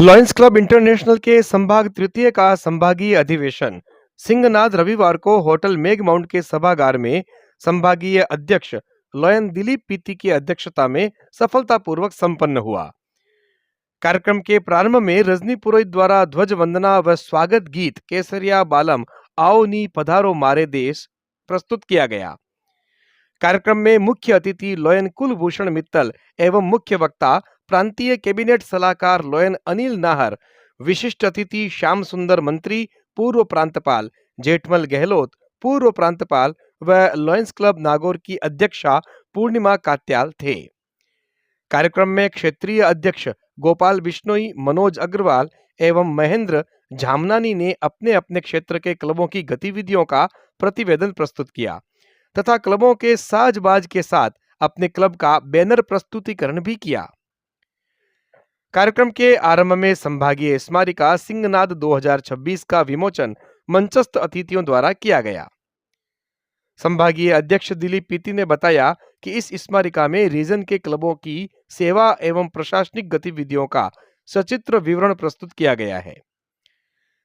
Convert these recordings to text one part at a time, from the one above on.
Lions club international के संभाग तृतीय का संभागीय अधिवेशन सिंहनाद रविवार को होटल मेघ माउंट के सभागार में संभागीय अध्यक्ष लॉयन दिलीप पीती की अध्यक्षता में सफलतापूर्वक संपन्न हुआ। कार्यक्रम के प्रारंभ में रजनी पुरोहित द्वारा ध्वज वंदना व स्वागत गीत केसरिया बालम आओ नी पधारो मारे देश प्रस्तुत किया गया। कार्यक्रम में मुख्य अतिथि लॉयन कुलभूषण मित्तल एवं मुख्य वक्ता प्रांतीय कैबिनेट सलाहकार लॉयन अनिल नाहर, विशिष्ट अतिथि श्याम सुंदर मंत्री, पूर्व प्रांतपाल जेठमल गहलोत, पूर्व प्रांतपाल व लॉयंस क्लब नागौर की अध्यक्षा पूर्णिमा कात्याल थे। कार्यक्रम में क्षेत्रीय अध्यक्ष गोपाल बिश्नोई, मनोज अग्रवाल एवं महेंद्र झामनानी ने अपने अपने क्षेत्र के क्लबों की गतिविधियों का प्रतिवेदन प्रस्तुत किया तथा क्लबों के साजबाज के साथ अपने क्लब का बैनर प्रस्तुतिकरण भी किया। कार्यक्रम के आरंभ में संभागीय स्मारिका सिंहनाद 2026 का विमोचन मंचस्थ अतिथियों द्वारा किया गया। संभागीय अध्यक्ष दिलीप पीती ने बताया कि इस स्मारिका में रीजन के क्लबों की सेवा एवं प्रशासनिक गतिविधियों का सचित्र विवरण प्रस्तुत किया गया है।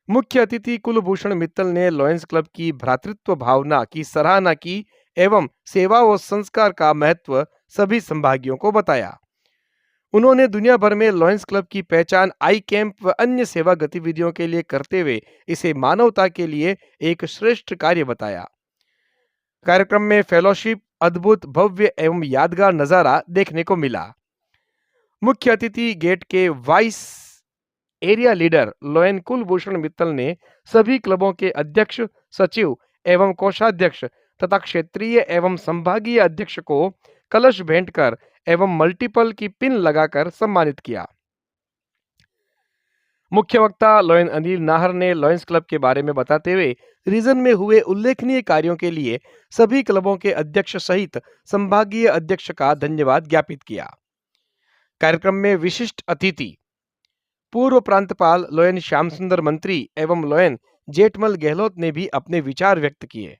मुख्य अतिथि कुलभूषण मित्तल ने लॉयंस क्लब की भ्रातृत्व भावना की सराहना की एवं सेवा व संस्कार का महत्व सभी संभागियों को बताया। उन्होंने दुनिया भर में लॉयंस क्लब की पहचान आई कैंप व अन्य सेवा गतिविधियों के लिए करते हुए इसे मानवता के लिए एक श्रेष्ठ कार्य बताया। कार्यक्रम में फेलोशिप अद्भुत, भव्य एवं यादगार नजारा देखने को मिला। मुख्य अतिथि गेट के vice area leader lion Kulbhushan Mittal ने सभी क्लबों के अध्यक्ष, सचिव एवं कोषाध्यक्ष तथा क्षेत्रीय एवं संभागीय अध्यक्ष को कलश भेंट कर एवं मल्टीपल की पिन लगाकर सम्मानित किया। मुख्य वक्ता लॉयन अनिल नाहर ने लॉयंस क्लब के बारे में बताते हुए रीजन में हुए उल्लेखनीय कार्यों के लिए सभी क्लबों के अध्यक्ष सहित संभागीय अध्यक्ष का धन्यवाद ज्ञापित किया। कार्यक्रम में विशिष्ट अतिथि पूर्व प्रांतपाल लॉयन श्याम सुंदर मंत्री एवं लॉयन जेठमल गहलोत ने भी अपने विचार व्यक्त किए।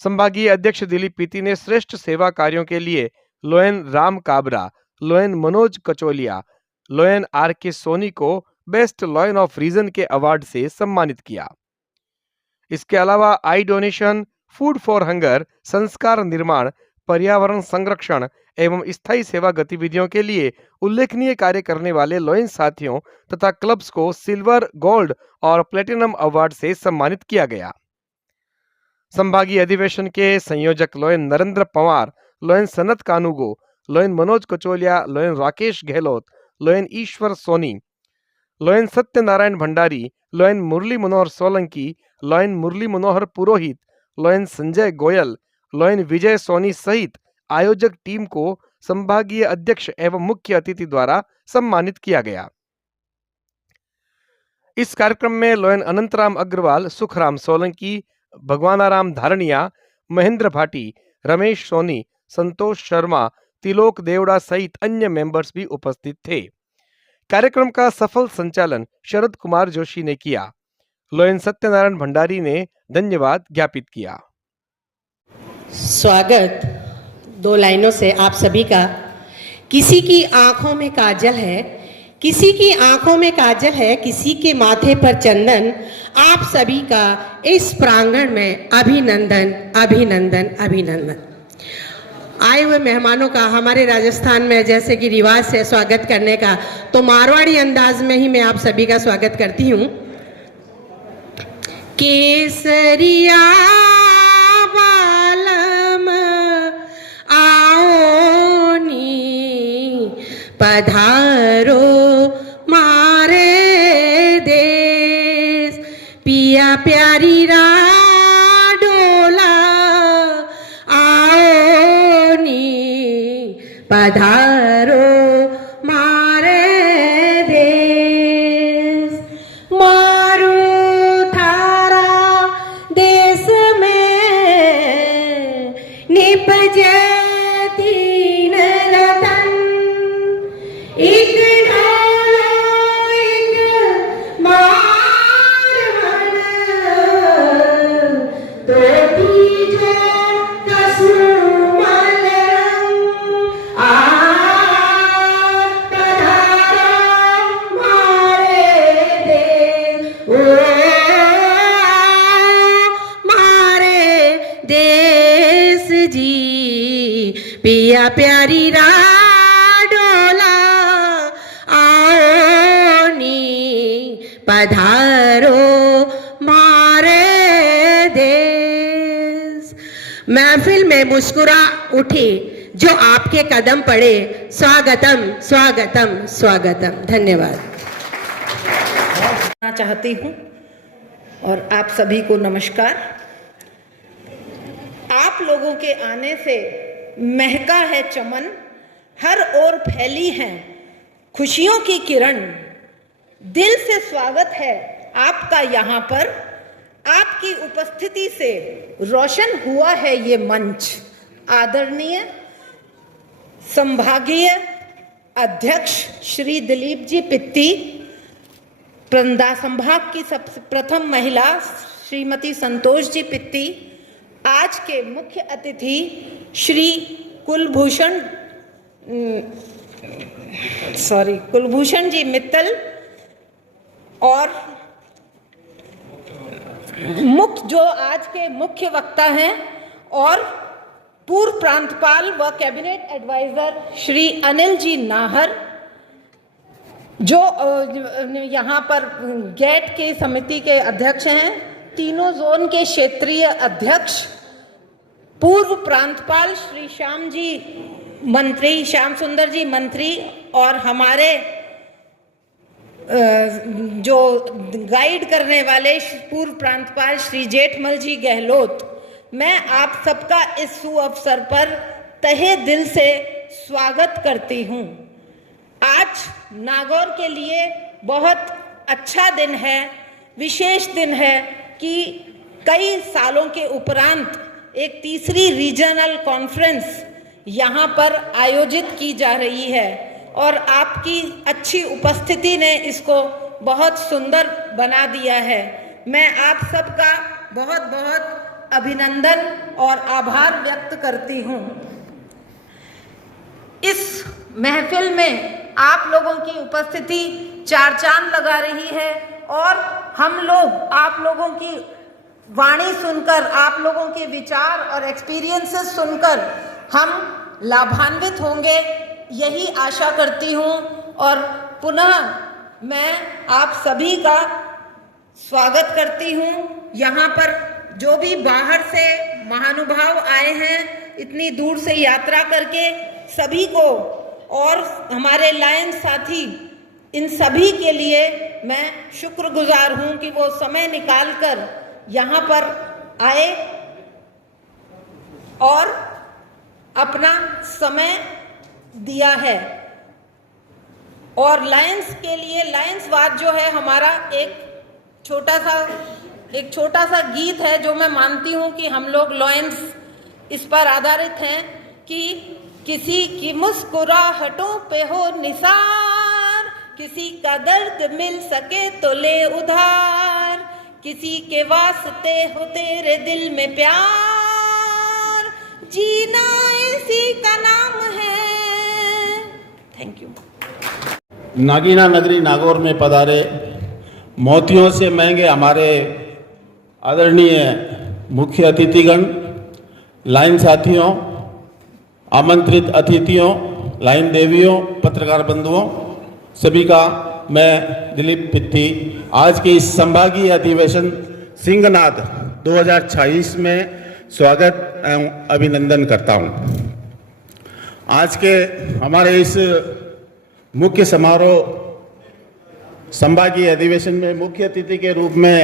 संभागीय अध्यक्ष दिलीप पीती ने श्रेष्ठ सेवा कार्यों के लिए lion Ram Kabra, lion Manoj Kacholia, lion R K Soni को बेस्ट लॉयन ऑफ रीजन के अवार्ड से सम्मानित किया। इसके अलावा eye donation, food for hunger, संस्कार निर्माण, पर्यावरण संरक्षण एवं स्थायी सेवा गतिविधियों के लिए उल्लेखनीय कार्य करने वाले लॉयन साथियों तथा क्लब्स को सिल्वर, गोल्ड और प्लेटिनम अवार्ड से सम्मानित किया गया। संभागीय अधिवेशन के संयोजक lion Narendra Pawar, lion Sanat Kanungo, lion Manoj Kacholia, lion Rakesh Gehlot, lion Ishwar Soni, lion Satyanarayan Bhandari, lion Murli Manohar Solanki, lion Murli Manohar Purohit, lion Sanjay Goyal, lion Vijay Soni सहित आयोजक टीम को संभागीय अध्यक्ष एवं मुख्य अतिथि द्वारा सम्मानित किया गया। इस कार्यक्रम में लॉयन अनंतराम अग्रवाल, सुखराम सोलंकी, भगवानाराम धारणिया, महेंद्र भाटी, रमेश सोनी, संतोष शर्मा, तिलोक देवड़ा सहित अन्य मेंबर्स भी उपस्थित थे। कार्यक्रम का सफल संचालन शरद कुमार जोशी ने किया। लॉयन सत्यनारायण भंडारी ने धन्यवाद ज्ञापित किया। स्वागत दो लाइनों से आप सभी का। किसी की आंखों में काजल है, किसी की आंखों में काजल है, किसी के माथे पर चंदन। आप सभी का इस प्रांगण में अभिनंदन, अभिनंदन, अभिनंदन। आए हुए मेहमानों का हमारे राजस्थान में जैसे कि रिवाज है स्वागत करने का, तो मारवाड़ी अंदाज में ही मैं आप सभी का स्वागत करती हूँ। केसरिया बालम आओ नी पधारो मारे देश, पिया प्यारी डोला आओ नी पधारो मारे देश। मारू थारा देश में निपजे तीन रतन, एक ढोलो एक मारवन, तो तीजो कसुमल रंग आ जी पिया प्यारी डोला आओ नी पधारो मारे देश। महफिल में मुस्कुरा उठी जो आपके कदम पड़े, स्वागतम स्वागतम स्वागतम। धन्यवाद। चाहती हूँ और आप सभी को नमस्कार। आप लोगों के आने से महका है चमन, हर ओर फैली हैं खुशियों की किरण। दिल से स्वागत है आपका यहाँ पर, आपकी उपस्थिति से रोशन हुआ है ये मंच। आदरणीय संभागीय अध्यक्ष श्री दिलीप जी पित्ती, प्रंदा संभाग की सबसे प्रथम महिला श्रीमती संतोष जी पित्ती, आज के मुख्य अतिथि श्री कुलभूषण जी मित्तल और जो आज के मुख्य वक्ता हैं, और पूर्व प्रांतपाल व कैबिनेट एडवाइजर श्री अनिल जी नाहर, जो यहाँ पर गेट के समिति के अध्यक्ष हैं, तीनों जोन के क्षेत्रीय अध्यक्ष, पूर्व प्रांतपाल श्री श्याम सुंदर जी मंत्री, और हमारे जो गाइड करने वाले पूर्व प्रांतपाल श्री जेठमल जी गहलोत। मैं आप सबका इस सुअवसर पर तहे दिल से स्वागत करती हूँ। आज नागौर के लिए बहुत अच्छा दिन है, विशेष दिन है कि कई सालों के उपरांत एक तीसरी रीजनल कॉन्फ्रेंस यहाँ पर आयोजित की जा रही है, और आपकी अच्छी उपस्थिति ने इसको बहुत सुंदर बना दिया है। मैं आप सबका बहुत बहुत अभिनंदन और आभार व्यक्त करती हूँ। इस महफिल में आप लोगों की उपस्थिति चार चांद लगा रही है, और हम लोग आप लोगों की वाणी सुनकर, आप लोगों के विचार और एक्सपीरियंसेस सुनकर हम लाभान्वित होंगे, यही आशा करती हूँ। और पुनः मैं आप सभी का स्वागत करती हूँ। यहाँ पर जो भी बाहर से महानुभाव आए हैं, इतनी दूर से यात्रा करके, सभी को, और हमारे लायंस साथी, इन सभी के लिए मैं शुक्रगुजार हूँ कि वो समय निकालकर यहाँ पर आए और अपना समय दिया है। और लायंस के लिए, लायंसवाद जो है हमारा एक छोटा सा गीत है, जो मैं मानती हूँ कि हम लोग लायंस इस पर आधारित हैं कि किसी की मुस्कुराहटों पे हो निसार, किसी का दर्द मिल सके तो ले उधार, किसी के वास्ते हो तेरे दिल में प्यार, जीना इसी का नाम है। Thank you. नागीना नगरी नागौर में पधारे मोतियों से महंगे हमारे आदरणीय मुख्य अतिथिगण, लाइन साथियों, आमंत्रित अतिथियों, लाइन देवियों, पत्रकार बंधुओं, सभी का मैं दिलीप पित्ती आज के इस संभागीय अधिवेशन सिंहनाद 2026 में स्वागत एवं अभिनंदन करता हूं। आज के हमारे इस मुख्य समारोह संभागीय अधिवेशन में मुख्य अतिथि के रूप में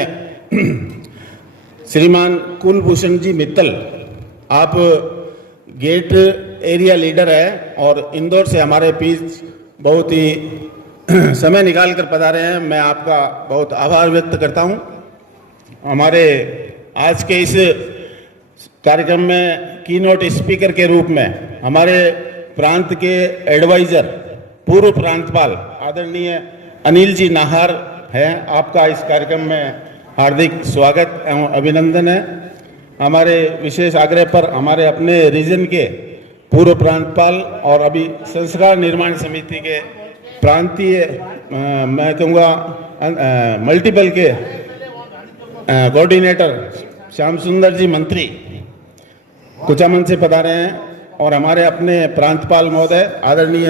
श्रीमान कुलभूषण जी मित्तल, आप गेट एरिया लीडर है और इंदौर से हमारे बीच बहुत ही समय निकाल कर पधारे हैं। मैं आपका बहुत आभार व्यक्त करता हूं। हमारे आज के इस कार्यक्रम में कीनोट स्पीकर के रूप में हमारे प्रांत के एडवाइजर पूर्व प्रांतपाल आदरणीय अनिल जी नाहर हैं। आपका इस कार्यक्रम में हार्दिक स्वागत एवं अभिनंदन है। हमारे विशेष आग्रह पर हमारे अपने रीजन के पूर्व प्रांतपाल और अभी संस्कार निर्माण समिति के प्रांतीय मैं कहूँगा मल्टीपल के कोऑर्डिनेटर श्याम सुंदर जी मंत्री कुचामन से पधारे हैं और हमारे अपने प्रांतपाल महोदय आदरणीय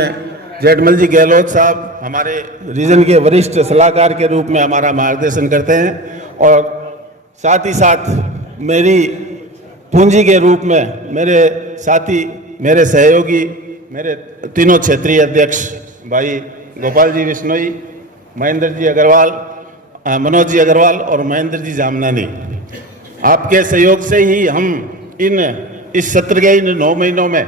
जेठमल जी गहलोत साहब हमारे रीजन के वरिष्ठ सलाहकार के रूप में हमारा मार्गदर्शन करते हैं और साथ ही साथ मेरी पूंजी के रूप में मेरे साथी, मेरे सहयोगी, मेरे तीनों क्षेत्रीय अध्यक्ष भाई गोपाल जी बिश्नोई, महेंद्र जी अग्रवाल, मनोज जी अग्रवाल और महेंद्र जी जामनानी, आपके सहयोग से ही हम इस सत्र के इन 9 महीनों में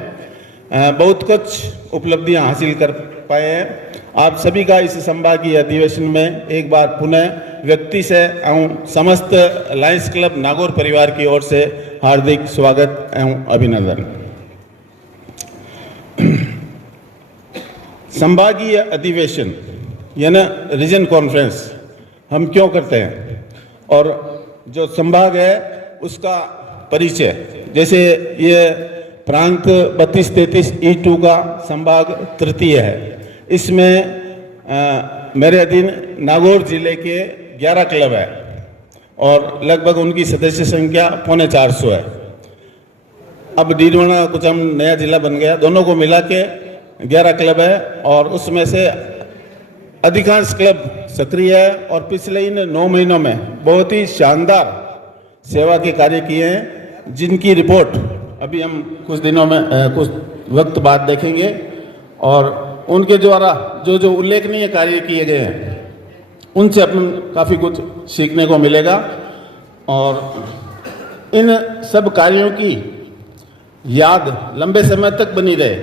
बहुत कुछ उपलब्धियां हासिल कर पाए हैं। आप सभी का इस संभागीय अधिवेशन में एक बार पुनः व्यक्ति से एवं समस्त लायंस क्लब नागौर परिवार की ओर से हार्दिक स्वागत एवं अभिनंदन। संभागीय अधिवेशन यानी रीजन कॉन्फ्रेंस हम क्यों करते हैं और जो संभाग है उसका परिचय, जैसे ये प्रांत 32-33 E2 का संभाग तृतीय है। इसमें मेरे अधीन नागौर जिले के 11 क्लब है और लगभग उनकी सदस्य संख्या 450 है। अब डीडवाना कुचाम नया जिला बन गया, दोनों को मिला के 11 क्लब है और उसमें से अधिकांश क्लब सक्रिय है और पिछले इन 9 महीनों में बहुत ही शानदार सेवा के कार्य किए हैं, जिनकी रिपोर्ट अभी हम कुछ दिनों में कुछ वक्त बाद देखेंगे और उनके द्वारा जो जो उल्लेखनीय कार्य किए गए हैं उनसे अपन काफ़ी कुछ सीखने को मिलेगा और इन सब कार्यों की याद लंबे समय तक बनी रहे,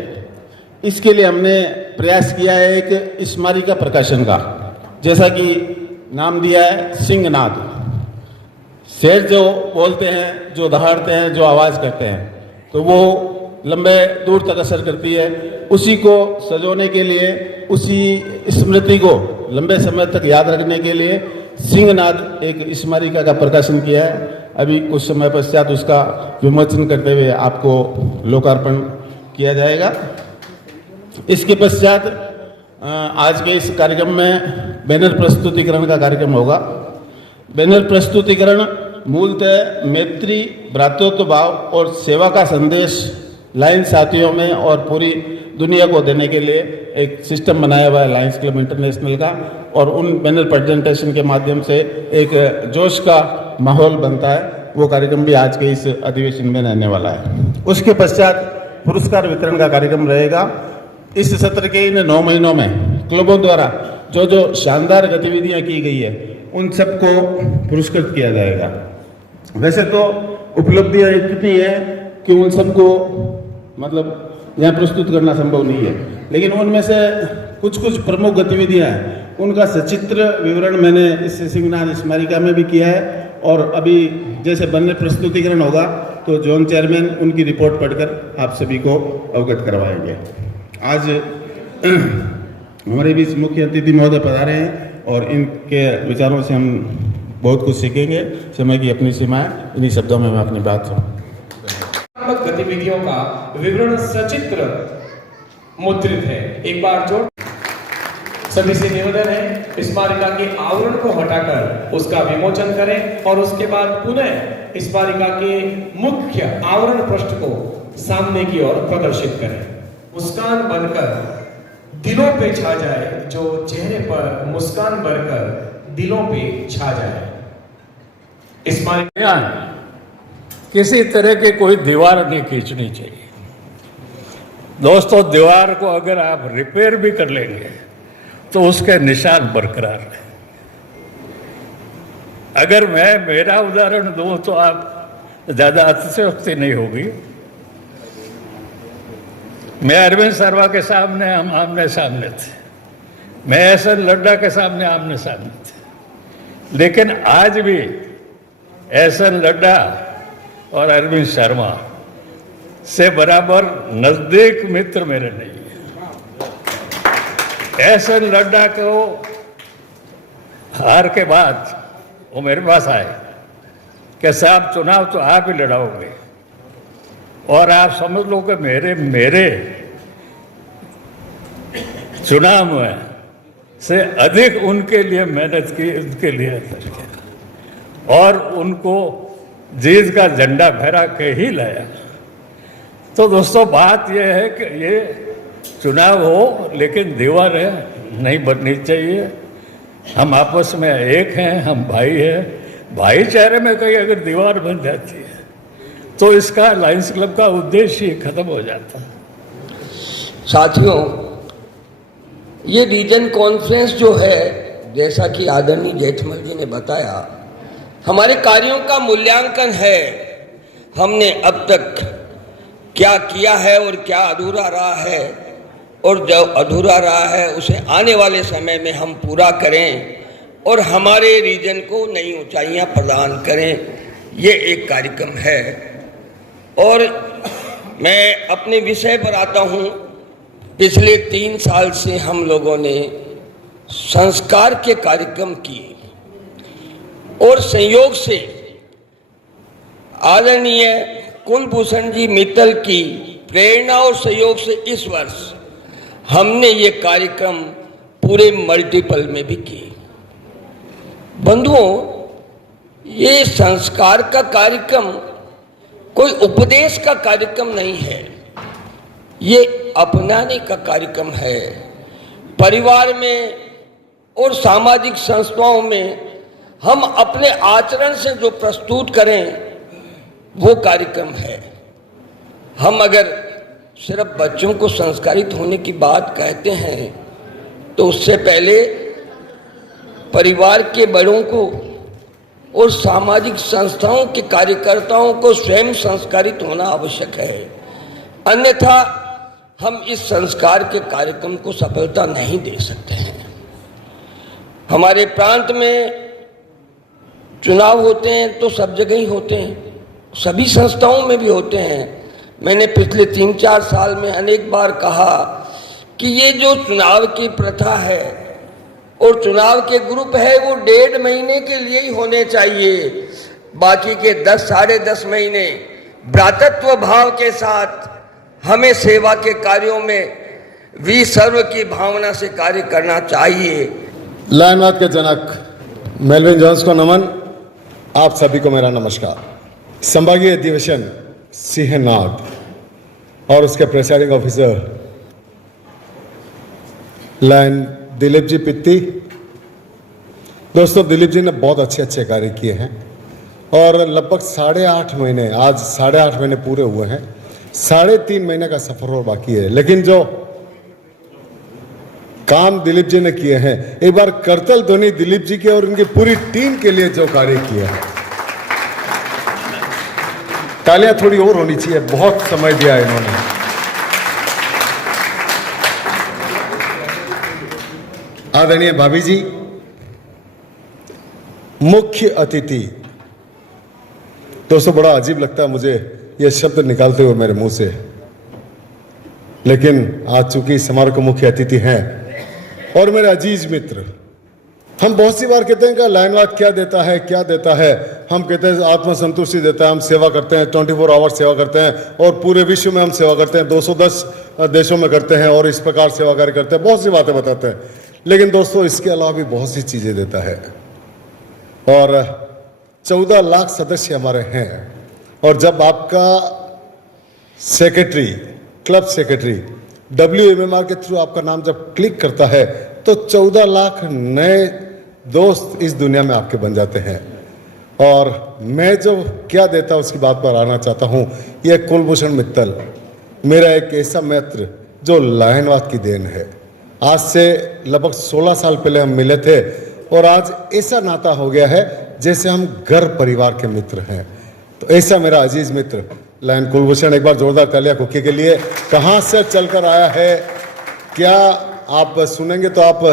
इसके लिए हमने प्रयास किया है एक स्मारिका प्रकाशन का, जैसा कि नाम दिया है सिंहनाद। शेर जो बोलते हैं, जो दहाड़ते हैं, जो आवाज़ करते हैं, तो वो लंबे दूर तक असर करती है। उसी को सजोने के लिए, उसी स्मृति को लंबे समय तक याद रखने के लिए सिंहनाद एक स्मारिका का प्रकाशन किया है। अभी कुछ समय पश्चात उसका विमोचन करते हुए आपको लोकार्पण किया जाएगा। इसके पश्चात आज के इस कार्यक्रम में बैनर प्रस्तुतिकरण का कार्यक्रम होगा। बैनर प्रस्तुतिकरण मूलतः मैत्री, भ्रातृत्व भाव और सेवा का संदेश लायंस साथियों में और पूरी दुनिया को देने के लिए एक सिस्टम बनाया हुआ है लायंस क्लब इंटरनेशनल का, और उन बैनर प्रेजेंटेशन के माध्यम से एक जोश का माहौल बनता है। वो कार्यक्रम भी आज के इस अधिवेशन में रहने वाला है। उसके पश्चात पुरस्कार वितरण का कार्यक्रम रहेगा। इस सत्र के इन 9 महीनों में क्लबों द्वारा जो जो शानदार गतिविधियां की गई है उन सबको पुरस्कृत किया जाएगा। वैसे तो उपलब्धियां इतनी है कि उन सबको मतलब यहाँ प्रस्तुत करना संभव नहीं है, लेकिन उनमें से कुछ कुछ प्रमुख गतिविधियां हैं, उनका सचित्र विवरण मैंने इस सिंहनाद स्मारिका में भी किया है। और अभी जैसे बनने प्रस्तुतिकरण होगा तो जोन चेयरमैन उनकी रिपोर्ट पढ़कर आप सभी को अवगत करवाएंगे। आज हमारे बीच मुख्य अतिथि महोदय पधारे हैं और इनके विचारों से हम बहुत कुछ सीखेंगे। समय की अपनी सीमा है, इन्हीं शब्दों में मैं अपनी बात गतिविधियों का विवरण सचित्र मुद्रित है। एक बार जोड़ सभी से निवेदन है स्मारिका के आवरण को हटाकर उसका विमोचन करें और उसके बाद पुनः स्मारिका के मुख्य आवरण पृष्ठ को सामने की ओर प्रदर्शित करें। मुस्कान बनकर दिलों पे छा जाए, जो चेहरे पर मुस्कान बनकर दिलों पे छा जाए। स्मारिका किसी तरह की कोई दीवार नहीं खींचनी चाहिए दोस्तों। दीवार को अगर आप रिपेयर भी कर लेंगे तो उसके निशान बरकरार रहे। अगर मैं मेरा उदाहरण दूं तो आप ज्यादा अतिशयोक्ति नहीं होगी। मैं अरविंद शर्मा के सामने हम आमने सामने थे, मैं एसएन लड्डा के सामने आमने सामने थे, लेकिन आज भी एसएन लड्डा और अरविंद शर्मा से बराबर नजदीक मित्र मेरे नहीं है। एसएन लड्डा को हार के बाद वो मेरे पास आए कि साहब चुनाव तो आप ही लड़ाओगे और आप समझ लो कि मेरे चुनाव में से अधिक उनके लिए मेहनत की, उनके लिए और उनको जीत का झंडा फहरा के ही लाया। तो दोस्तों बात यह है कि ये चुनाव हो लेकिन दीवारें नहीं बननी चाहिए। हम आपस में एक हैं, हम भाई हैं। भाईचारे में कहीं अगर दीवार बन जाती है तो इसका लायंस क्लब का उद्देश्य ही खत्म हो जाता है। साथियों, ये रीजन कॉन्फ्रेंस जो है, जैसा कि आदरणीय जेठमल जी ने बताया, हमारे कार्यों का मूल्यांकन है। हमने अब तक क्या किया है और क्या अधूरा रहा है, और जो अधूरा रहा है उसे आने वाले समय में हम पूरा करें और हमारे रीजन को नई ऊंचाइयां प्रदान करें। ये एक कार्यक्रम है। और मैं अपने विषय पर आता हूं। पिछले 3 साल से हम लोगों ने संस्कार के कार्यक्रम किए और संयोग से आदरणीय कुलभूषण जी मित्तल की प्रेरणा और सहयोग से इस वर्ष हमने ये कार्यक्रम पूरे मल्टीपल में भी किए। बंधुओं, ये संस्कार का कार्यक्रम कोई उपदेश का कार्यक्रम नहीं है, ये अपनाने का कार्यक्रम है। परिवार में और सामाजिक संस्थाओं में हम अपने आचरण से जो प्रस्तुत करें वो कार्यक्रम है। हम अगर सिर्फ बच्चों को संस्कारित होने की बात कहते हैं तो उससे पहले परिवार के बड़ों को और सामाजिक संस्थाओं के कार्यकर्ताओं को स्वयं संस्कारित होना आवश्यक है। अन्यथा हम इस संस्कार के कार्यक्रम को सफलता नहीं दे सकते हैं। हमारे प्रांत में चुनाव होते हैं तो सब जगह ही होते हैं, सभी संस्थाओं में भी होते हैं। मैंने पिछले 3-4 साल में अनेक बार कहा कि ये जो चुनाव की प्रथा है और चुनाव के ग्रुप है वो 1.5 महीने के लिए ही होने चाहिए। बाकी के 10 साढ़े 10 महीने भ्रातृत्व भाव के साथ हमें सेवा के कार्यों में वी सर्व की भावना से कार्य करना चाहिए। लायनवाद के जनक मेलविन जॉन्स को नमन। आप सभी को मेरा नमस्कार। संभागीय अधिवेशन सिंहनाद और उसके presiding officer lion Dilip ji पित्ती। दोस्तों, दिलीप जी ने बहुत अच्छे कार्य किए हैं और लगभग 8.5 महीने, आज 8.5 महीने पूरे हुए हैं। 3.5 महीने का सफर और बाकी है, लेकिन जो काम दिलीप जी ने किए हैं, एक बार करतल ध्वनि दिलीप जी के और उनकी पूरी टीम के लिए जो कार्य किया है, तालियां थोड़ी और होनी चाहिए। बहुत समय दिया है इन्होंने। आदरणीय भाभी जी, मुख्य अतिथि। दोस्तों, बड़ा अजीब लगता है मुझे ये शब्द निकालते हुए मेरे मुंह से, लेकिन आज चूंकि इस समारोह के मुख्य अतिथि हैं और मेरे अजीज मित्र, हम बहुत सी बार कहते हैं कि लायनवाद क्या देता है, क्या देता है। हम कहते हैं आत्मसंतुष्टि देता है, हम सेवा करते हैं, 24 आवर सेवा करते हैं और पूरे विश्व में हम सेवा करते हैं, 210 देशों में करते हैं और इस प्रकार सेवा कार्य करते हैं, बहुत सी बातें बताते हैं। लेकिन दोस्तों, इसके अलावा भी बहुत सी चीजें देता है। और 14 लाख सदस्य हमारे हैं और जब आपका सेक्रेटरी, क्लब सेक्रेटरी WMMR के थ्रू आपका नाम जब क्लिक करता है तो 14 लाख नए दोस्त इस दुनिया में आपके बन जाते हैं। और मैं जो क्या देता उसकी बात पर आना चाहता हूं। यह कुलभूषण मित्तल मेरा एक ऐसा मित्र जो लायनवाद की देन है। आज से लगभग 16 साल पहले हम मिले थे और आज ऐसा नाता हो गया है जैसे हम घर परिवार के मित्र हैं। तो ऐसा मेरा अजीज मित्र लायन कुलभूषण, एक बार जोरदार तालियां कुकी के लिए। कहां से चलकर आया है, क्या आप सुनेंगे तो आप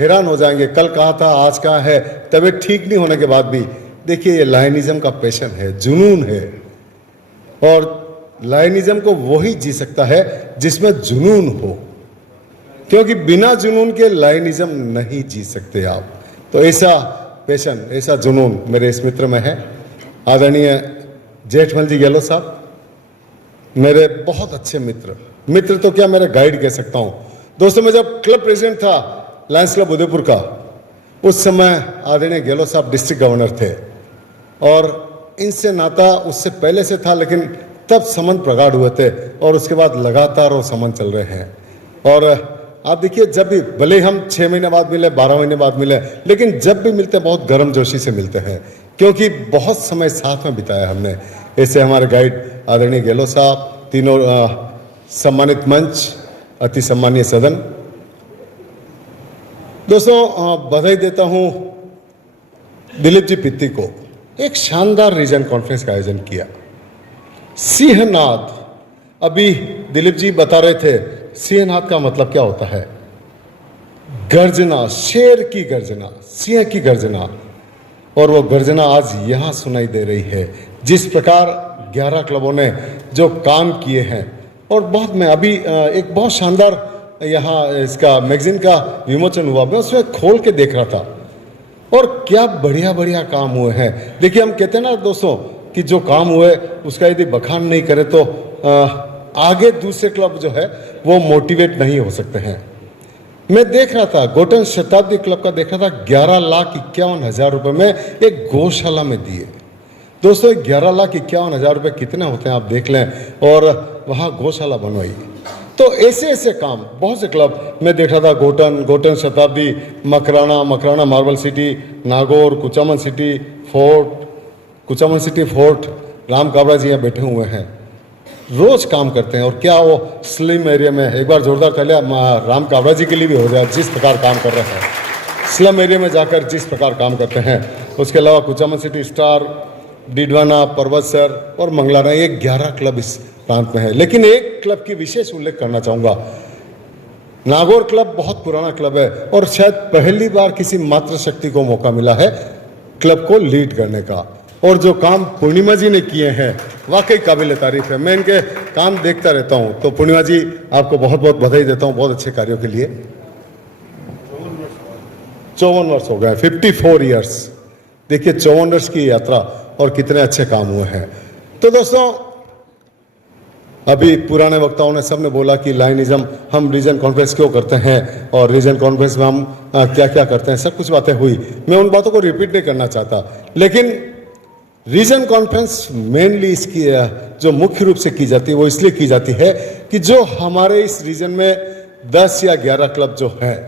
हैरान हो जाएंगे। कल कहाँ था, आज कहाँ है। तबीयत ठीक नहीं होने के बाद भी देखिए, ये लायनिज्म का पैशन है, जुनून है। और लायनिज्म को वही जी सकता है जिसमें जुनून हो, क्योंकि बिना जुनून के लायनिज्म नहीं जी सकते आप। तो ऐसा पैशन, ऐसा जुनून मेरे इस मित्र में है। आदरणीय जेठमल जी गहलोत साहब मेरे बहुत अच्छे मित्र तो क्या, मेरे गाइड कह सकता हूं। दोस्तों, मैं जब क्लब प्रेसिडेंट था लायंस क्लब उदयपुर का, उस समय आदरणीय गहलोत साहब डिस्ट्रिक्ट गवर्नर थे और इनसे नाता उससे पहले से था, लेकिन तब संबंध प्रगाढ़ हुए थे और उसके बाद लगातार वो संबंध चल रहे हैं। और आप देखिए, जब भी भले हम 6 महीने बाद मिले, 12 महीने बाद मिले, लेकिन जब भी मिलते बहुत गर्मजोशी से मिलते हैं, क्योंकि बहुत समय साथ में बिताया हमने। ऐसे हमारे गाइड आदरणीय गहलोत साहब, तीनों सम्मानित मंच, अति सम्मानीय सदन। दोस्तों, बधाई देता हूं दिलीप जी पित्ती को। एक शानदार रीजन कॉन्फ्रेंस का आयोजन किया। सिंहनाद, अभी दिलीप जी बता रहे थे, सिंहनाद का मतलब क्या होता है? गर्जना, शेर की गर्जना, सिंह की गर्जना। और वो गर्जना आज यहां सुनाई दे रही है। जिस प्रकार 11 क्लबों ने जो काम किए हैं, और बहुत, मैं अभी एक बहुत शानदार यहाँ इसका मैगजीन का विमोचन हुआ, मैं उसमें खोल के देख रहा था, और क्या बढ़िया बढ़िया काम हुए हैं। देखिए, हम कहते हैं ना दोस्तों कि जो काम हुए उसका यदि बखान नहीं करे तो आगे दूसरे क्लब जो है वो मोटिवेट नहीं हो सकते हैं। मैं देख रहा था, गोटन शताब्दी क्लब का देख रहा था, 11,51,000 रुपये में एक गौशाला में दिए। दोस्तों, 11,51,000 रुपये कितने होते हैं आप देख लें, और वहाँ गौशाला बनवाई। तो ऐसे ऐसे काम बहुत से क्लब मैं देख रहा था, Gotan Shatabdi, Makrana marble city, Nagaur, Kuchaman city fort, Ram Kabra ji यहाँ बैठे हुए हैं, रोज काम करते हैं। और क्या वो स्लिम एरिया में, एक बार जोरदार तालियां राम काबरा जी के लिए भी हो जाए, जिस प्रकार काम कर रहे हैं स्लम एरिया में जाकर, जिस प्रकार काम करते हैं। उसके अलावा कुचामन सिटी, स्टार, डिडवाना, पर्वतसर और मंगलाना, ये 11 क्लब इस प्रांत में है। लेकिन एक क्लब की विशेष उल्लेख करना चाहूँगा। नागौर क्लब बहुत पुराना क्लब है, और शायद पहली बार किसी मातृशक्ति को मौका मिला है क्लब को लीड करने का। और जो काम पूर्णिमा जी ने किए हैं वाकई काबिल तारीफ है। मैं इनके काम देखता रहता हूँ। तो पूर्णिमा जी, आपको बहुत बहुत बधाई देता हूँ बहुत अच्छे कार्यों के लिए। 54 वर्ष हो गए, 54 ईयर्स। देखिए, 54 वर्ष की यात्रा और कितने अच्छे काम हुए हैं। तो दोस्तों, अभी पुराने वक्ताओं ने सबने बोला कि लाइनिज्म, हम रीजन कॉन्फ्रेंस क्यों करते हैं और रीजन कॉन्फ्रेंस में हम क्या क्या करते हैं, सब कुछ बातें हुई। मैं उन बातों को रिपीट नहीं करना चाहता, लेकिन रीजन कॉन्फ्रेंस मेनली इसकी जो मुख्य रूप से की जाती है वो इसलिए की जाती है कि जो हमारे इस रीजन में 10 या 11 क्लब जो हैं,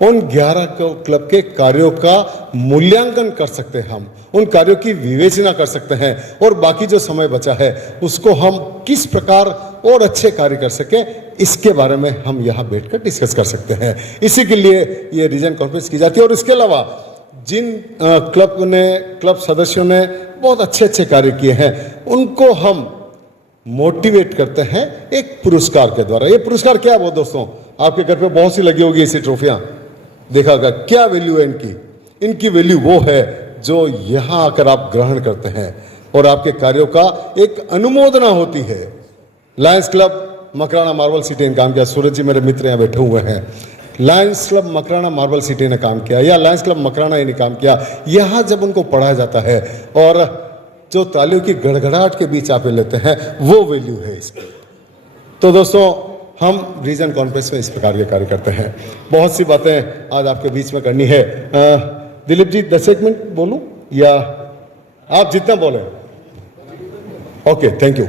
उन 11 क्लब के कार्यों का मूल्यांकन कर सकते हैं हम, उन कार्यों की विवेचना कर सकते हैं, और बाकी जो समय बचा है उसको हम किस प्रकार और अच्छे कार्य कर सकें, इसके बारे में हम यहाँ बैठकर डिस्कस कर सकते हैं। इसी के लिए ये रीजन कॉन्फ्रेंस की जाती है। और इसके अलावा जिन क्लब सदस्यों ने बहुत अच्छे अच्छे कार्य किए हैं, उनको हम मोटिवेट करते हैं एक पुरस्कार के द्वारा। ये पुरस्कार क्या है वो दोस्तों, आपके घर पे बहुत सी लगी होगी ऐसी ट्रॉफियां, देखा होगा। क्या वैल्यू है इनकी? इनकी वैल्यू वो है जो यहां आकर आप ग्रहण करते हैं और आपके कार्यों का एक अनुमोदना होती है। Lions club Makrana marble city ने काम किया, सूरज जी मेरे मित्र यहाँ बैठे हुए हैं। Lions club Makrana marble city ने काम किया, या लायंस क्लब मकराना ने काम किया। यहाँ जब उनको पढ़ाया जाता है और जो तालियों की गड़गड़ाहट के बीच आप लेते हैं, वो वैल्यू है इसकी। तो दोस्तों, हम रीजन कॉन्फ्रेंस में इस प्रकार के कार्य करते हैं। बहुत सी बातें आज आपके बीच में करनी है। दिलीप जी, 10 एक मिनट बोलूं या आप जितना बोले? Okay, thank you.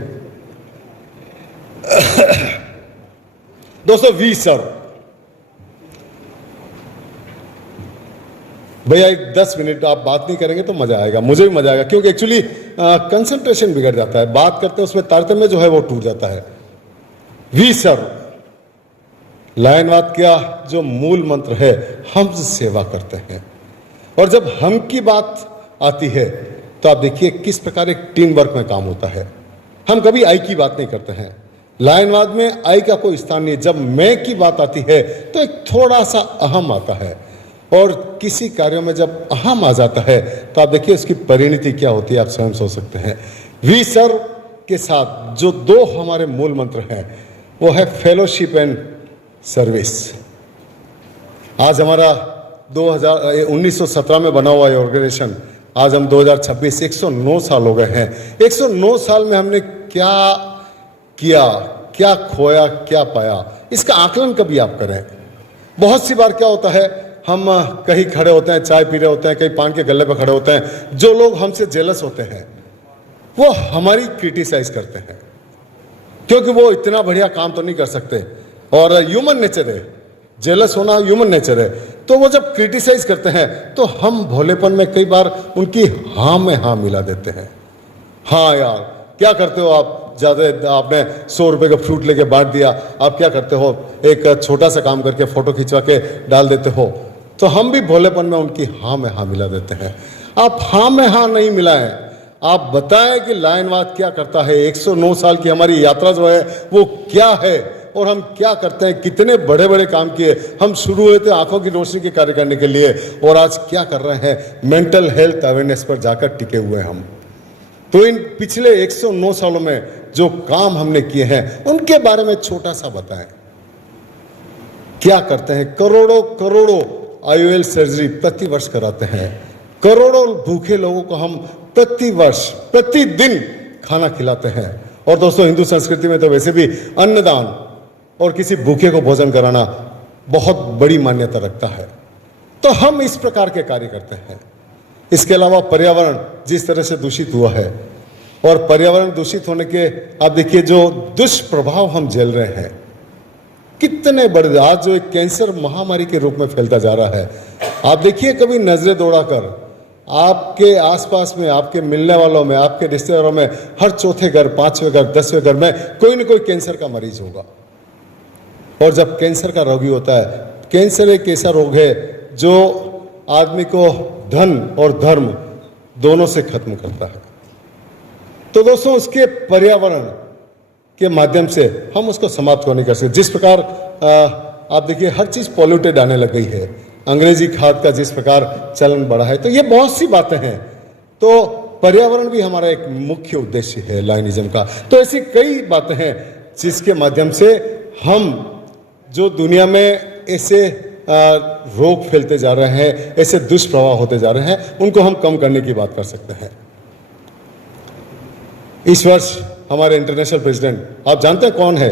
दोस्तों, वी सर, भैया एक 10 मिनट आप बात नहीं करेंगे तो मजा आएगा, मुझे भी मजा आएगा, क्योंकि एक्चुअली कंसंट्रेशन बिगड़ जाता है, बात करते हैं उसमें तारतम्य जो है वो टूट जाता है। वी सर, लायनवाद का जो मूल मंत्र है, हम सेवा करते हैं। और जब हम की बात आती है तो आप देखिए किस प्रकार एक टीम वर्क में काम होता है। हम कभी आई की बात नहीं करते हैं, लायनवाद में आई का कोई स्थान नहीं। जब मैं की बात आती है तो एक थोड़ा सा अहम आता है, और किसी कार्यों में जब अहम आ जाता है तो आप देखिए उसकी परिणति क्या होती है, आप स्वयं सोच सकते हैं। वी सर के साथ जो 2 हमारे मूल मंत्र हैं वो है फेलोशिप एंड सर्विस। आज हमारा 1917 में बना हुआ ये ऑर्गेनाइजेशन, आज हम 2026, 109 साल हो गए हैं। 109 साल में हमने क्या किया, क्या खोया, क्या पाया, इसका आकलन कभी आप करें। बहुत सी बार क्या होता है, हम कहीं खड़े होते हैं, चाय पी रहे होते हैं, कहीं पान के गल्ले पर खड़े होते हैं, जो लोग हमसे जेलस होते हैं वो हमारी क्रिटिसाइज करते हैं, क्योंकि वो इतना बढ़िया काम तो नहीं कर सकते, और ह्यूमन नेचर है, जेलस होना ह्यूमन नेचर है। तो वो जब क्रिटिसाइज करते हैं तो हम भोलेपन में कई बार उनकी हाँ में हाँ मिला देते हैं। हाँ यार, क्या करते हो आप, ज़्यादा आपने 100 रुपये का फ्रूट लेके बांट दिया, आप क्या करते हो, एक छोटा सा काम करके फोटो खिंचवा के डाल देते हो। तो हम भी भोलेपन में उनकी हाँ में हाँ मिला देते हैं। आप हाँ में हाँ नहीं मिलाएं, आप बताएं कि लायनवाद क्या करता है, 109 साल की हमारी यात्रा जो है वो क्या है, और हम क्या करते हैं, कितने बड़े बड़े काम किए। हम शुरू हुए थे आंखों की रोशनी के कार्य करने के लिए, और आज क्या कर रहे हैं, मेंटल हेल्थ अवेयरनेस पर जाकर टिके हुए हम। तो इन पिछले 109 सालों में जो काम हमने किए हैं उनके बारे में छोटा सा बताएं। क्या करते हैं, करोड़ों करोड़ों IOL सर्जरी प्रतिवर्ष कराते हैं, करोड़ों भूखे लोगों को हम प्रतिवर्ष प्रतिदिन खाना खिलाते हैं। और दोस्तों, हिंदू संस्कृति में तो वैसे भी अन्नदान और किसी भूखे को भोजन कराना बहुत बड़ी मान्यता रखता है। तो हम इस प्रकार के कार्य करते हैं। इसके अलावा पर्यावरण जिस तरह से दूषित हुआ है, और पर्यावरण दूषित होने के आप देखिए जो दुष्प्रभाव हम झेल रहे हैं कितने बड़े, आज जो एक कैंसर महामारी के रूप में फैलता जा रहा है। आप देखिए, कभी नजरें दौड़ाकर आपके आसपास में, आपके मिलने वालों में, आपके रिश्तेदारों में हर चौथे घर, 5वें घर, 10वें घर में कोई न कोई कैंसर का मरीज होगा। और जब कैंसर का रोगी होता है, कैंसर एक ऐसा रोग है जो आदमी को धन और धर्म दोनों से खत्म करता है। तो दोस्तों, उसके पर्यावरण के माध्यम से हम उसको समाप्त नहीं कर सकते। जिस प्रकार आप देखिए हर चीज पॉल्यूटेड आने लग गई है, अंग्रेजी खाद का जिस प्रकार चलन बढ़ा है, तो ये बहुत सी बातें हैं। तो पर्यावरण भी हमारा एक मुख्य उद्देश्य है लायनिज्म का। तो ऐसी कई बातें हैं जिसके माध्यम से हम जो दुनिया में ऐसे रोग फैलते जा रहे हैं, ऐसे दुष्प्रभाव होते जा रहे हैं, उनको हम कम करने की बात कर सकते हैं। इस वर्ष हमारे इंटरनेशनल प्रेसिडेंट, आप जानते हैं कौन है?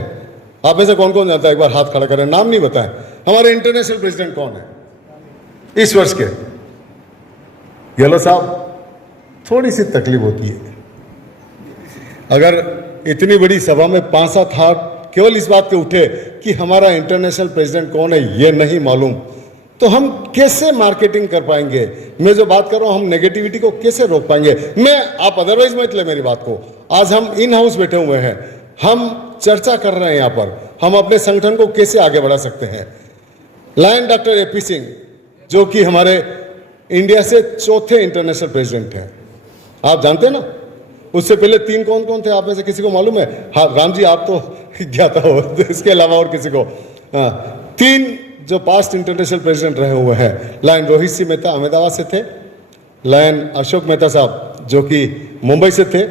आप में से कौन कौन जानता है? एक बार हाथ खड़ा करें, नाम नहीं बताएं। हमारे इंटरनेशनल प्रेसिडेंट कौन है इस वर्ष के? गहलोत साहब, थोड़ी सी तकलीफ होती है अगर इतनी बड़ी सभा में 5-7 हाथ केवल इस बात के उठे कि हमारा इंटरनेशनल प्रेसिडेंट कौन है ये नहीं मालूम, तो हम कैसे मार्केटिंग कर पाएंगे? मैं जो बात कर रहा हूं, हम नेगेटिविटी को कैसे रोक पाएंगे? आप अदरवाइज मत ले मेरी बात को। आज हम इन हाउस बैठे हुए हैं, हम चर्चा कर रहे हैं यहाँ पर, हम अपने संगठन को कैसे आगे बढ़ा सकते हैं। लायन डॉक्टर AP सिंह, जो कि हमारे इंडिया से चौथे इंटरनेशनल प्रेसिडेंट हैं, आप जानते हैं ना। उससे पहले 3 कौन कौन थे? आप में से किसी को मालूम है? हाँ, राम जी, आप तो ज्ञाता हो, इसके अलावा और किसी को? हाँ, 3 जो पास्ट इंटरनेशनल प्रेसिडेंट रहे हुए हैं। लायन रोहित सिंह मेहता अहमदाबाद से थे, लायन अशोक मेहता साहब जो कि मुंबई से थे,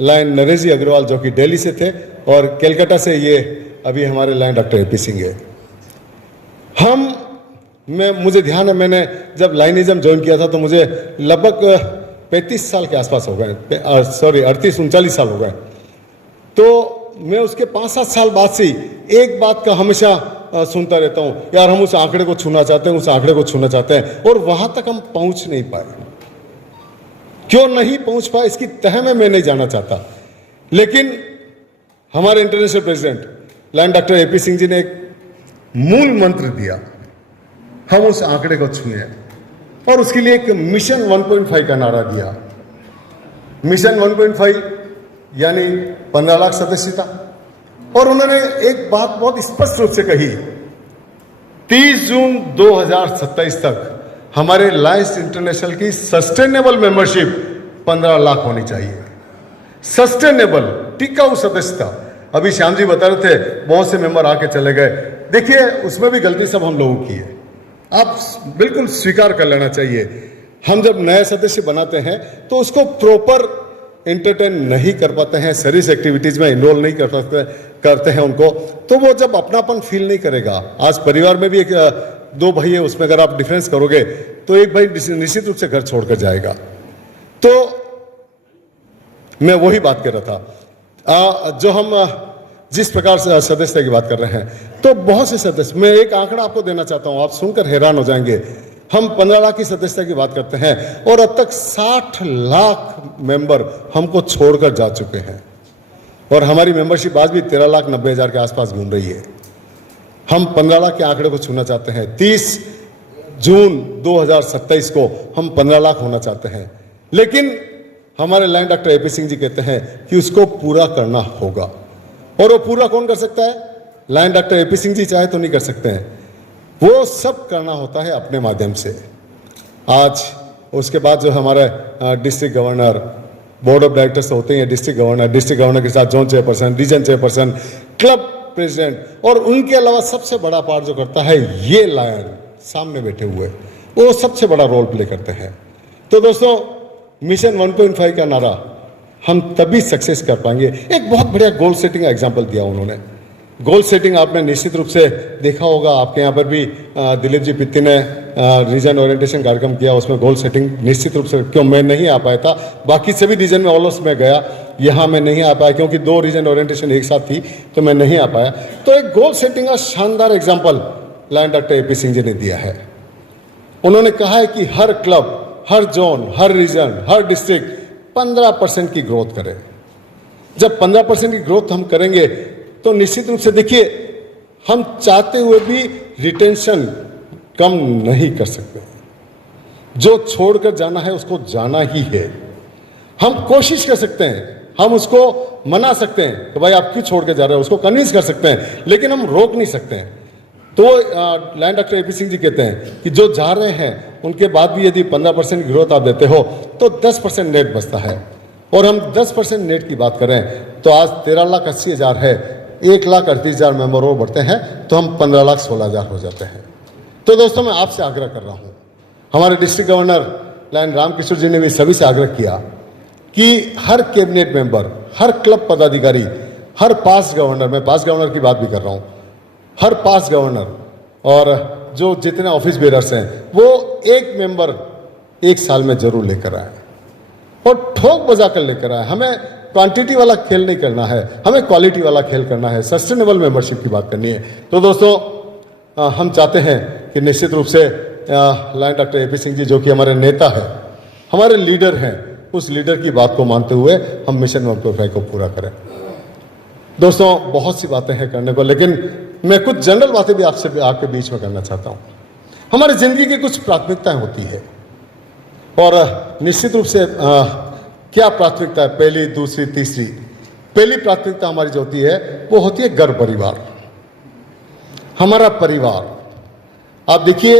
लायन नरेश जी अग्रवाल जो कि दिल्ली से थे, और कलकत्ता से ये अभी हमारे लायन डॉक्टर AP सिंह है। मुझे ध्यान है, मैंने जब लायनिज्म ज्वाइन किया था तो मुझे लगभग 35 साल के आसपास हो गए, सॉरी 38-39 साल हो गए। तो मैं उसके 5-7 साल बाद से एक बात का हमेशा सुनता रहता हूं, यार हम उस आंकड़े को छूना चाहते हैं, उस आंकड़े को छूना चाहते हैं, और वहां तक हम पहुंच नहीं पाए। क्यों नहीं पहुंच पाए इसकी तह में मैं नहीं जाना चाहता, लेकिन हमारे international president lion doctor AP Singh ji ने एक मूल मंत्र दिया, हम उस आंकड़े को छुए, और उसके लिए एक मिशन 1.5 का नारा दिया। मिशन 1.5 यानी 15 लाख सदस्यता। और उन्होंने एक बात बहुत स्पष्ट रूप से कही, 30 जून 2027 तक हमारे लायंस इंटरनेशनल की सस्टेनेबल मेंबरशिप 15 लाख होनी चाहिए। सस्टेनेबल, टिकाऊ सदस्यता। अभी श्याम जी बता रहे थे बहुत से मेंबर आके चले गए, देखिए उसमें भी गलती सब हम लोगों की है, आप बिल्कुल स्वीकार कर लेना चाहिए। हम जब नए सदस्य बनाते हैं तो उसको प्रॉपर एंटरटेन नहीं कर पाते हैं, सर्विस एक्टिविटीज में इन्वॉल्व नहीं करते हैं उनको, तो वो जब अपनापन फील नहीं करेगा। आज परिवार में भी 2 भाई है, उसमें अगर आप डिफरेंस करोगे तो एक भाई निश्चित रूप से घर छोड़कर जाएगा। तो मैं वही बात कर रहा था, जो हम जिस प्रकार से सदस्यता की बात कर रहे हैं, तो बहुत से सदस्य, मैं एक आंकड़ा आपको देना चाहता हूं, आप सुनकर हैरान हो जाएंगे। हम 15 लाख की सदस्यता की बात करते हैं और अब तक 60 लाख मेंबर हमको छोड़कर जा चुके हैं। और हमारी मेंबरशिप आज भी 13,90,000 के आसपास घूम रही है। हम 15 लाख के आंकड़े को छूना चाहते हैं। 30 जून 2027 को हम 15 लाख होना चाहते हैं, लेकिन हमारे लाइन डॉक्टर एपी सिंह जी कहते हैं कि उसको पूरा करना होगा। और वो पूरा कौन कर सकता है? लाइन डॉक्टर एपी सिंह जी चाहे तो नहीं कर सकते हैं, वो सब करना होता है अपने माध्यम से। आज उसके बाद जो हमारे district governor, board of directors होते हैं, डिस्ट्रिक्ट गवर्नर के साथ zone chairperson, region chairperson, club president, और उनके अलावा सबसे बड़ा पार्ट जो करता है ये लायन सामने बैठे हुए, वो सबसे बड़ा रोल प्ले करते हैं। तो दोस्तों, मिशन 1.5 का नारा हम तभी सक्सेस कर पाएंगे। एक बहुत बढ़िया गोल सेटिंग का एग्जाम्पल दिया उन्होंने। गोल सेटिंग आपने निश्चित रूप से देखा होगा, आपके यहाँ पर भी दिलीप जी पित्ती ने रीजन ओरिएंटेशन कार्यक्रम किया, उसमें गोल सेटिंग निश्चित रूप से, क्यों मैं नहीं आ पाया था, बाकी सभी रीजन में ऑलमोस्ट मैं गया, यहाँ मैं नहीं आ पाया क्योंकि 2 रीजन ओरिएंटेशन एक साथ थी तो मैं नहीं आ पाया। तो एक गोल सेटिंग का शानदार example lion doctor AP Singh ji ने दिया है। उन्होंने कहा है कि हर क्लब, हर जोन, हर रीजन, हर डिस्ट्रिक्ट 15% की ग्रोथ करे। जब 15% की ग्रोथ हम करेंगे तो निश्चित रूप से देखिए, हम चाहते हुए भी रिटेंशन कम नहीं कर सकते। जो छोड़कर जाना है उसको जाना ही है। हम कोशिश कर सकते हैं, हम उसको मना सकते हैं कि भाई आप क्यों छोड़ के जा रहे हो, उसको कन्विंस कर सकते हैं, लेकिन हम रोक नहीं सकते हैं। तो लाइन डॉक्टर एपी सिंह जी कहते हैं कि जो जा रहे हैं उनके बाद भी यदि 15% की ग्रोथ आप देते हो तो 10% नेट बचता है। और हम 10% नेट की बात करें तो आज 13,80,000 है, 1,38,000 मेंबर और बढ़ते हैं तो हम 15,16,000 हो जाते हैं। तो दोस्तों, मैं आपसे आग्रह कर रहा हूं, हमारे डिस्ट्रिक्ट गवर्नर लाइन रामकिशोर जी ने भी सभी से आग्रह किया कि हर कैबिनेट मेंबर, हर क्लब पदाधिकारी, हर पास्ट गवर्नर, मैं पास्ट गवर्नर की बात भी कर रहा हूं, हर पास्ट गवर्नर और जो जितने ऑफिस बेरर्स हैं वो एक मेंबर 1 साल में जरूर लेकर आए और ठोक बजा कर लेकर आए। हमें क्वांटिटी वाला खेल नहीं करना है, हमें क्वालिटी वाला खेल करना है, सस्टेनेबल मेंबरशिप की बात करनी है। तो दोस्तों, हम चाहते हैं कि निश्चित रूप से लाइन डॉक्टर एपी सिंह जी जो कि हमारे नेता है, हमारे लीडर हैं, उस लीडर की बात को मानते हुए हम मिशन 1.5 को पूरा करें। दोस्तों, बहुत सी बातें हैं करने को, लेकिन मैं कुछ जनरल बातें भी आपके बीच में करना चाहता हूं। हमारी जिंदगी की कुछ प्राथमिकताएं होती है और निश्चित रूप से क्या प्राथमिकता है, पहली, दूसरी, तीसरी। पहली प्राथमिकता हमारी जो होती है वो होती है घर परिवार, हमारा परिवार। आप देखिए,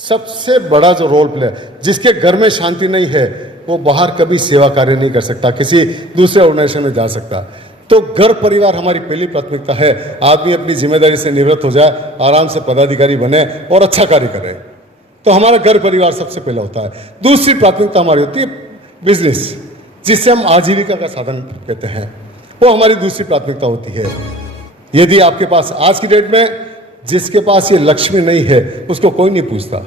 सबसे बड़ा जो रोल प्ले, जिसके घर में शांति नहीं है वो बाहर कभी सेवा कार्य नहीं कर सकता, किसी दूसरे ऑर्गेनाइजेशन में जा सकता। तो घर परिवार हमारी पहली प्राथमिकता है। आदमी अपनी जिम्मेदारी से निवृत्त हो जाए, आराम से पदाधिकारी बने और अच्छा कार्य करे, तो हमारा घर परिवार सबसे पहले होता है। दूसरी प्राथमिकता हमारी होती है बिजनेस, जिससे हम आजीविका का साधन कहते हैं, वो हमारी दूसरी प्राथमिकता होती है। यदि आपके पास आज की डेट में जिसके पास ये लक्ष्मी नहीं है उसको कोई नहीं पूछता,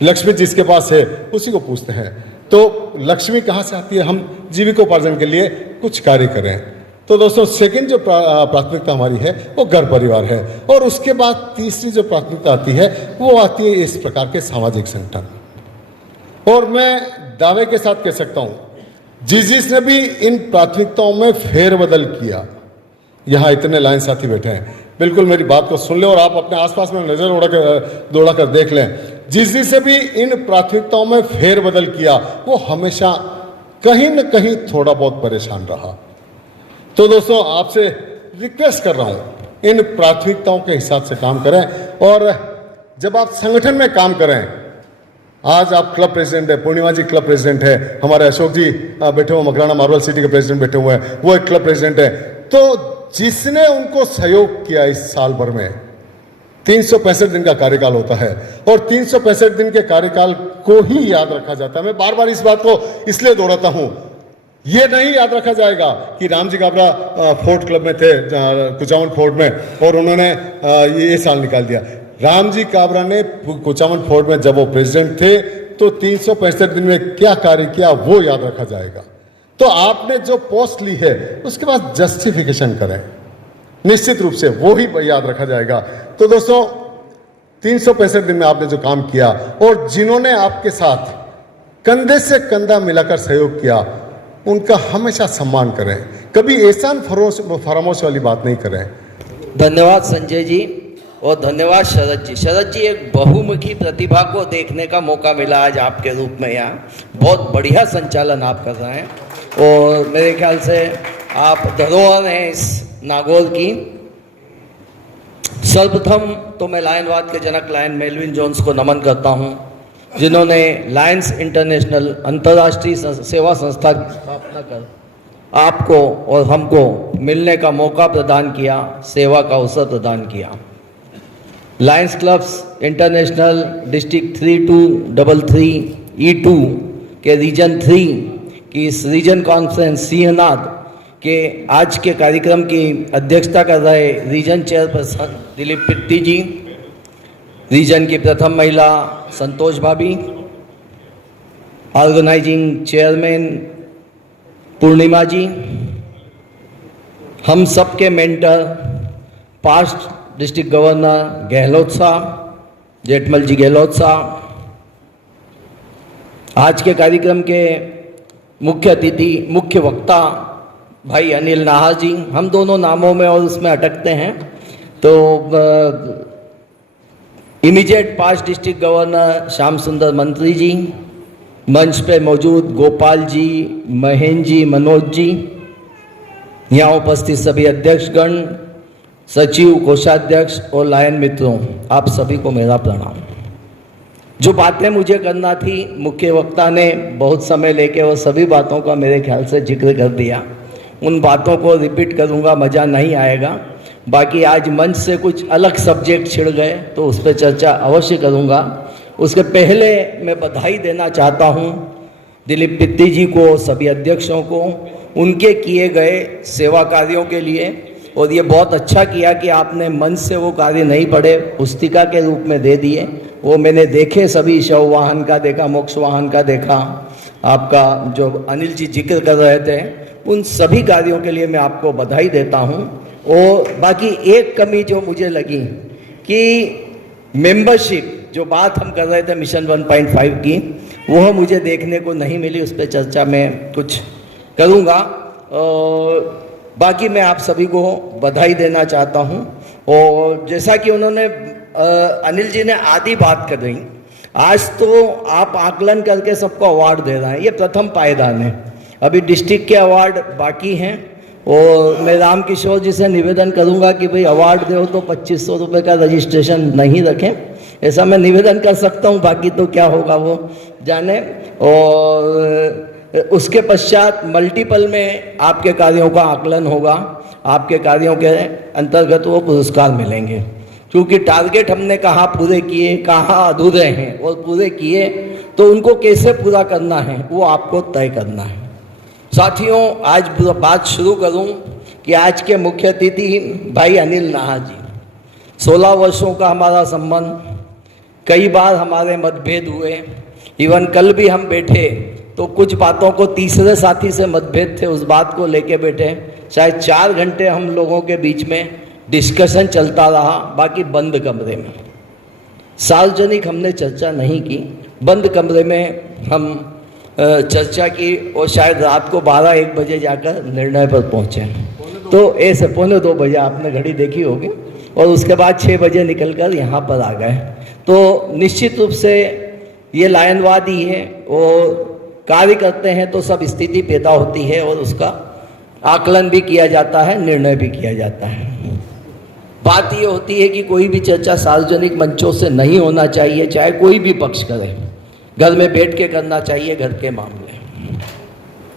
लक्ष्मी जिसके पास है उसी को पूछते हैं। तो लक्ष्मी कहाँ से आती है? हम जीविकोपार्जन के लिए कुछ कार्य करें। तो दोस्तों, सेकंड जो प्राथमिकता हमारी है वो घर परिवार है। और उसके बाद तीसरी जो प्राथमिकता आती है वो आती है इस प्रकार के सामाजिक संगठन। और मैं दावे के साथ कह सकता हूं, जिसने भी इन प्राथमिकताओं में फेरबदल किया, यहां इतने लाइन साथी बैठे हैं, बिल्कुल मेरी बात को सुन लें और आप अपने आसपास में नजर दौड़ा कर देख लें। जिसने भी इन प्राथमिकताओं में फेरबदल किया वो हमेशा कहीं न कहीं थोड़ा बहुत परेशान रहा। तो दोस्तों, आपसे रिक्वेस्ट कर रहा हूं, इन प्राथमिकताओं के हिसाब से काम करें। और जब आप संगठन में काम करें, आज आप क्लब प्रेसिडेंट है, पूर्णिमा जी क्लब प्रेसिडेंट है, हमारे अशोक जी बैठे हुए मकराना मार्बल सिटी के प्रेसिडेंट बैठे हुए हैं, वो एक क्लब प्रेसिडेंट है। तो जिसने उनको सहयोग किया इस साल भर में, 365 दिन का कार्यकाल होता है और 365 दिन के कार्यकाल को ही याद रखा जाता है। मैं बार बार इस बात को इसलिए दोहराता हूं, ये नहीं याद रखा जाएगा कि राम जी काबरा फोर्ट क्लब में थे, कुचामन फोर्ट में, और उन्होंने ये साल निकाल दिया। राम जी काबरा ने कुचामन फोर्ट में जब वो प्रेसिडेंट थे तो 365 दिन में क्या कार्य किया वो याद रखा जाएगा। तो आपने जो पोस्ट ली है उसके बाद जस्टिफिकेशन करें, निश्चित रूप से वो ही याद रखा जाएगा। तो दोस्तों, 365 दिन में आपने जो काम किया और जिन्होंने आपके साथ कंधे से कंधा मिलाकर सहयोग किया, उनका हमेशा सम्मान करें, कभी एहसान फरामोश वाली बात नहीं करें। धन्यवाद संजय जी और धन्यवाद शरद जी। शरद जी, एक बहुमुखी प्रतिभा को देखने का मौका मिला आज आपके रूप में यहाँ। बहुत बढ़िया संचालन आप कर रहे हैं और मेरे ख्याल से आप धरोहर हैं इस नागौर की। सर्वप्रथम तो मैं लायनवाद के जनक लायन मेलविन जोन्स को नमन करता हूँ, जिन्होंने लायंस इंटरनेशनल अंतर्राष्ट्रीय सेवा संस्था की स्थापना कर आपको और हमको मिलने का मौका प्रदान किया, सेवा का अवसर प्रदान किया। Lions clubs international district 3233 E2 के रीजन 3 की इस रीजन कॉन्फ्रेंस सिंहनाद के आज के कार्यक्रम की अध्यक्षता कर रहे रीजन चेयरपर्सन दिलीप पिट्टी जी, रीजन की प्रथम महिला संतोष भाभी, ऑर्गेनाइजिंग चेयरमैन पूर्णिमा जी, हम सब के mentor past district governor Gehlot साहब, जेठमल जी गहलोत साहब, आज के कार्यक्रम के मुख्य अतिथि मुख्य वक्ता भाई अनिल नाहर जी, हम दोनों नामों में और उसमें अटकते हैं तो immediate past district governor Shyam सुंदर मंत्री जी, मंच पे मौजूद गोपाल जी, महेंद्र जी, मनोज जी, यहाँ उपस्थित सभी अध्यक्षगण, सचिव, कोषाध्यक्ष और लायन मित्रों, आप सभी को मेरा प्रणाम। जो बातें मुझे करना थी मुख्य वक्ता ने बहुत समय लेके वो सभी बातों का मेरे ख्याल से जिक्र कर दिया। उन बातों को रिपीट करूँगा, मज़ा नहीं आएगा। बाकी आज मंच से कुछ अलग सब्जेक्ट छिड़ गए तो उस पर चर्चा अवश्य करूँगा। उसके पहले मैं बधाई देना चाहता हूँ दिलीप पिट्टी जी को, सभी अध्यक्षों को, उनके किए गए सेवा कार्यों के लिए। और ये बहुत अच्छा किया कि आपने मन से वो कार्य नहीं पढ़े, पुस्तिका के रूप में दे दिए। वो मैंने देखे, सभी शव वाहन का देखा, मोक्ष वाहन का देखा, आपका जो अनिल जी जिक्र कर रहे थे, उन सभी कार्यों के लिए मैं आपको बधाई देता हूँ। और बाकी एक कमी जो मुझे लगी कि मेंबरशिप, जो बात हम कर रहे थे मिशन 1.5 की, वह मुझे देखने को नहीं मिली। उस पर चर्चा में कुछ करूँगा। बाकी मैं आप सभी को बधाई देना चाहता हूँ। और जैसा कि उन्होंने अनिल जी ने आधी बात कर रही, आज तो आप आकलन करके सबको अवार्ड दे रहे हैं, ये प्रथम पायदान है। अभी डिस्ट्रिक्ट के अवार्ड बाकी हैं और मैं राम किशोर जी से निवेदन करूंगा कि भाई अवार्ड दो तो 2500 रुपये का रजिस्ट्रेशन नहीं रखें, ऐसा मैं निवेदन कर सकता हूं। बाकी तो क्या होगा वो जाने। और उसके पश्चात मल्टीपल में आपके कार्यों का आकलन होगा, आपके कार्यों के अंतर्गत वो पुरस्कार मिलेंगे। क्योंकि टारगेट हमने कहाँ पूरे किए, कहाँ अधूरे हैं, और पूरे किए तो उनको कैसे पूरा करना है वो आपको तय करना है। साथियों, आज बात शुरू करूं कि आज के मुख्य अतिथि भाई अनिल नाहर जी, 16 वर्षों का हमारा संबंध, कई बार हमारे मतभेद हुए। इवन कल भी हम बैठे तो कुछ बातों को तीसरे साथी से मतभेद थे, उस बात को लेके बैठे। शायद 4 घंटे हम लोगों के बीच में डिस्कशन चलता रहा, बाकी बंद कमरे में। सार्वजनिक हमने चर्चा नहीं की, बंद कमरे में हम चर्चा की और शायद रात को 12-1 बजे जाकर निर्णय पर पहुंचे। तो ऐसे 1:45 बजे आपने घड़ी देखी होगी, और उसके बाद 6 बजे निकलकर यहाँ पर आ गए। तो निश्चित रूप से ये लायनवाद ही है, और कार्य करते हैं तो सब स्थिति पैदा होती है और उसका आकलन भी किया जाता है, निर्णय भी किया जाता है। बात ये होती है कि कोई भी चर्चा सार्वजनिक मंचों से नहीं होना चाहिए, चाहे कोई भी पक्ष करे, घर में बैठ के करना चाहिए घर के मामले।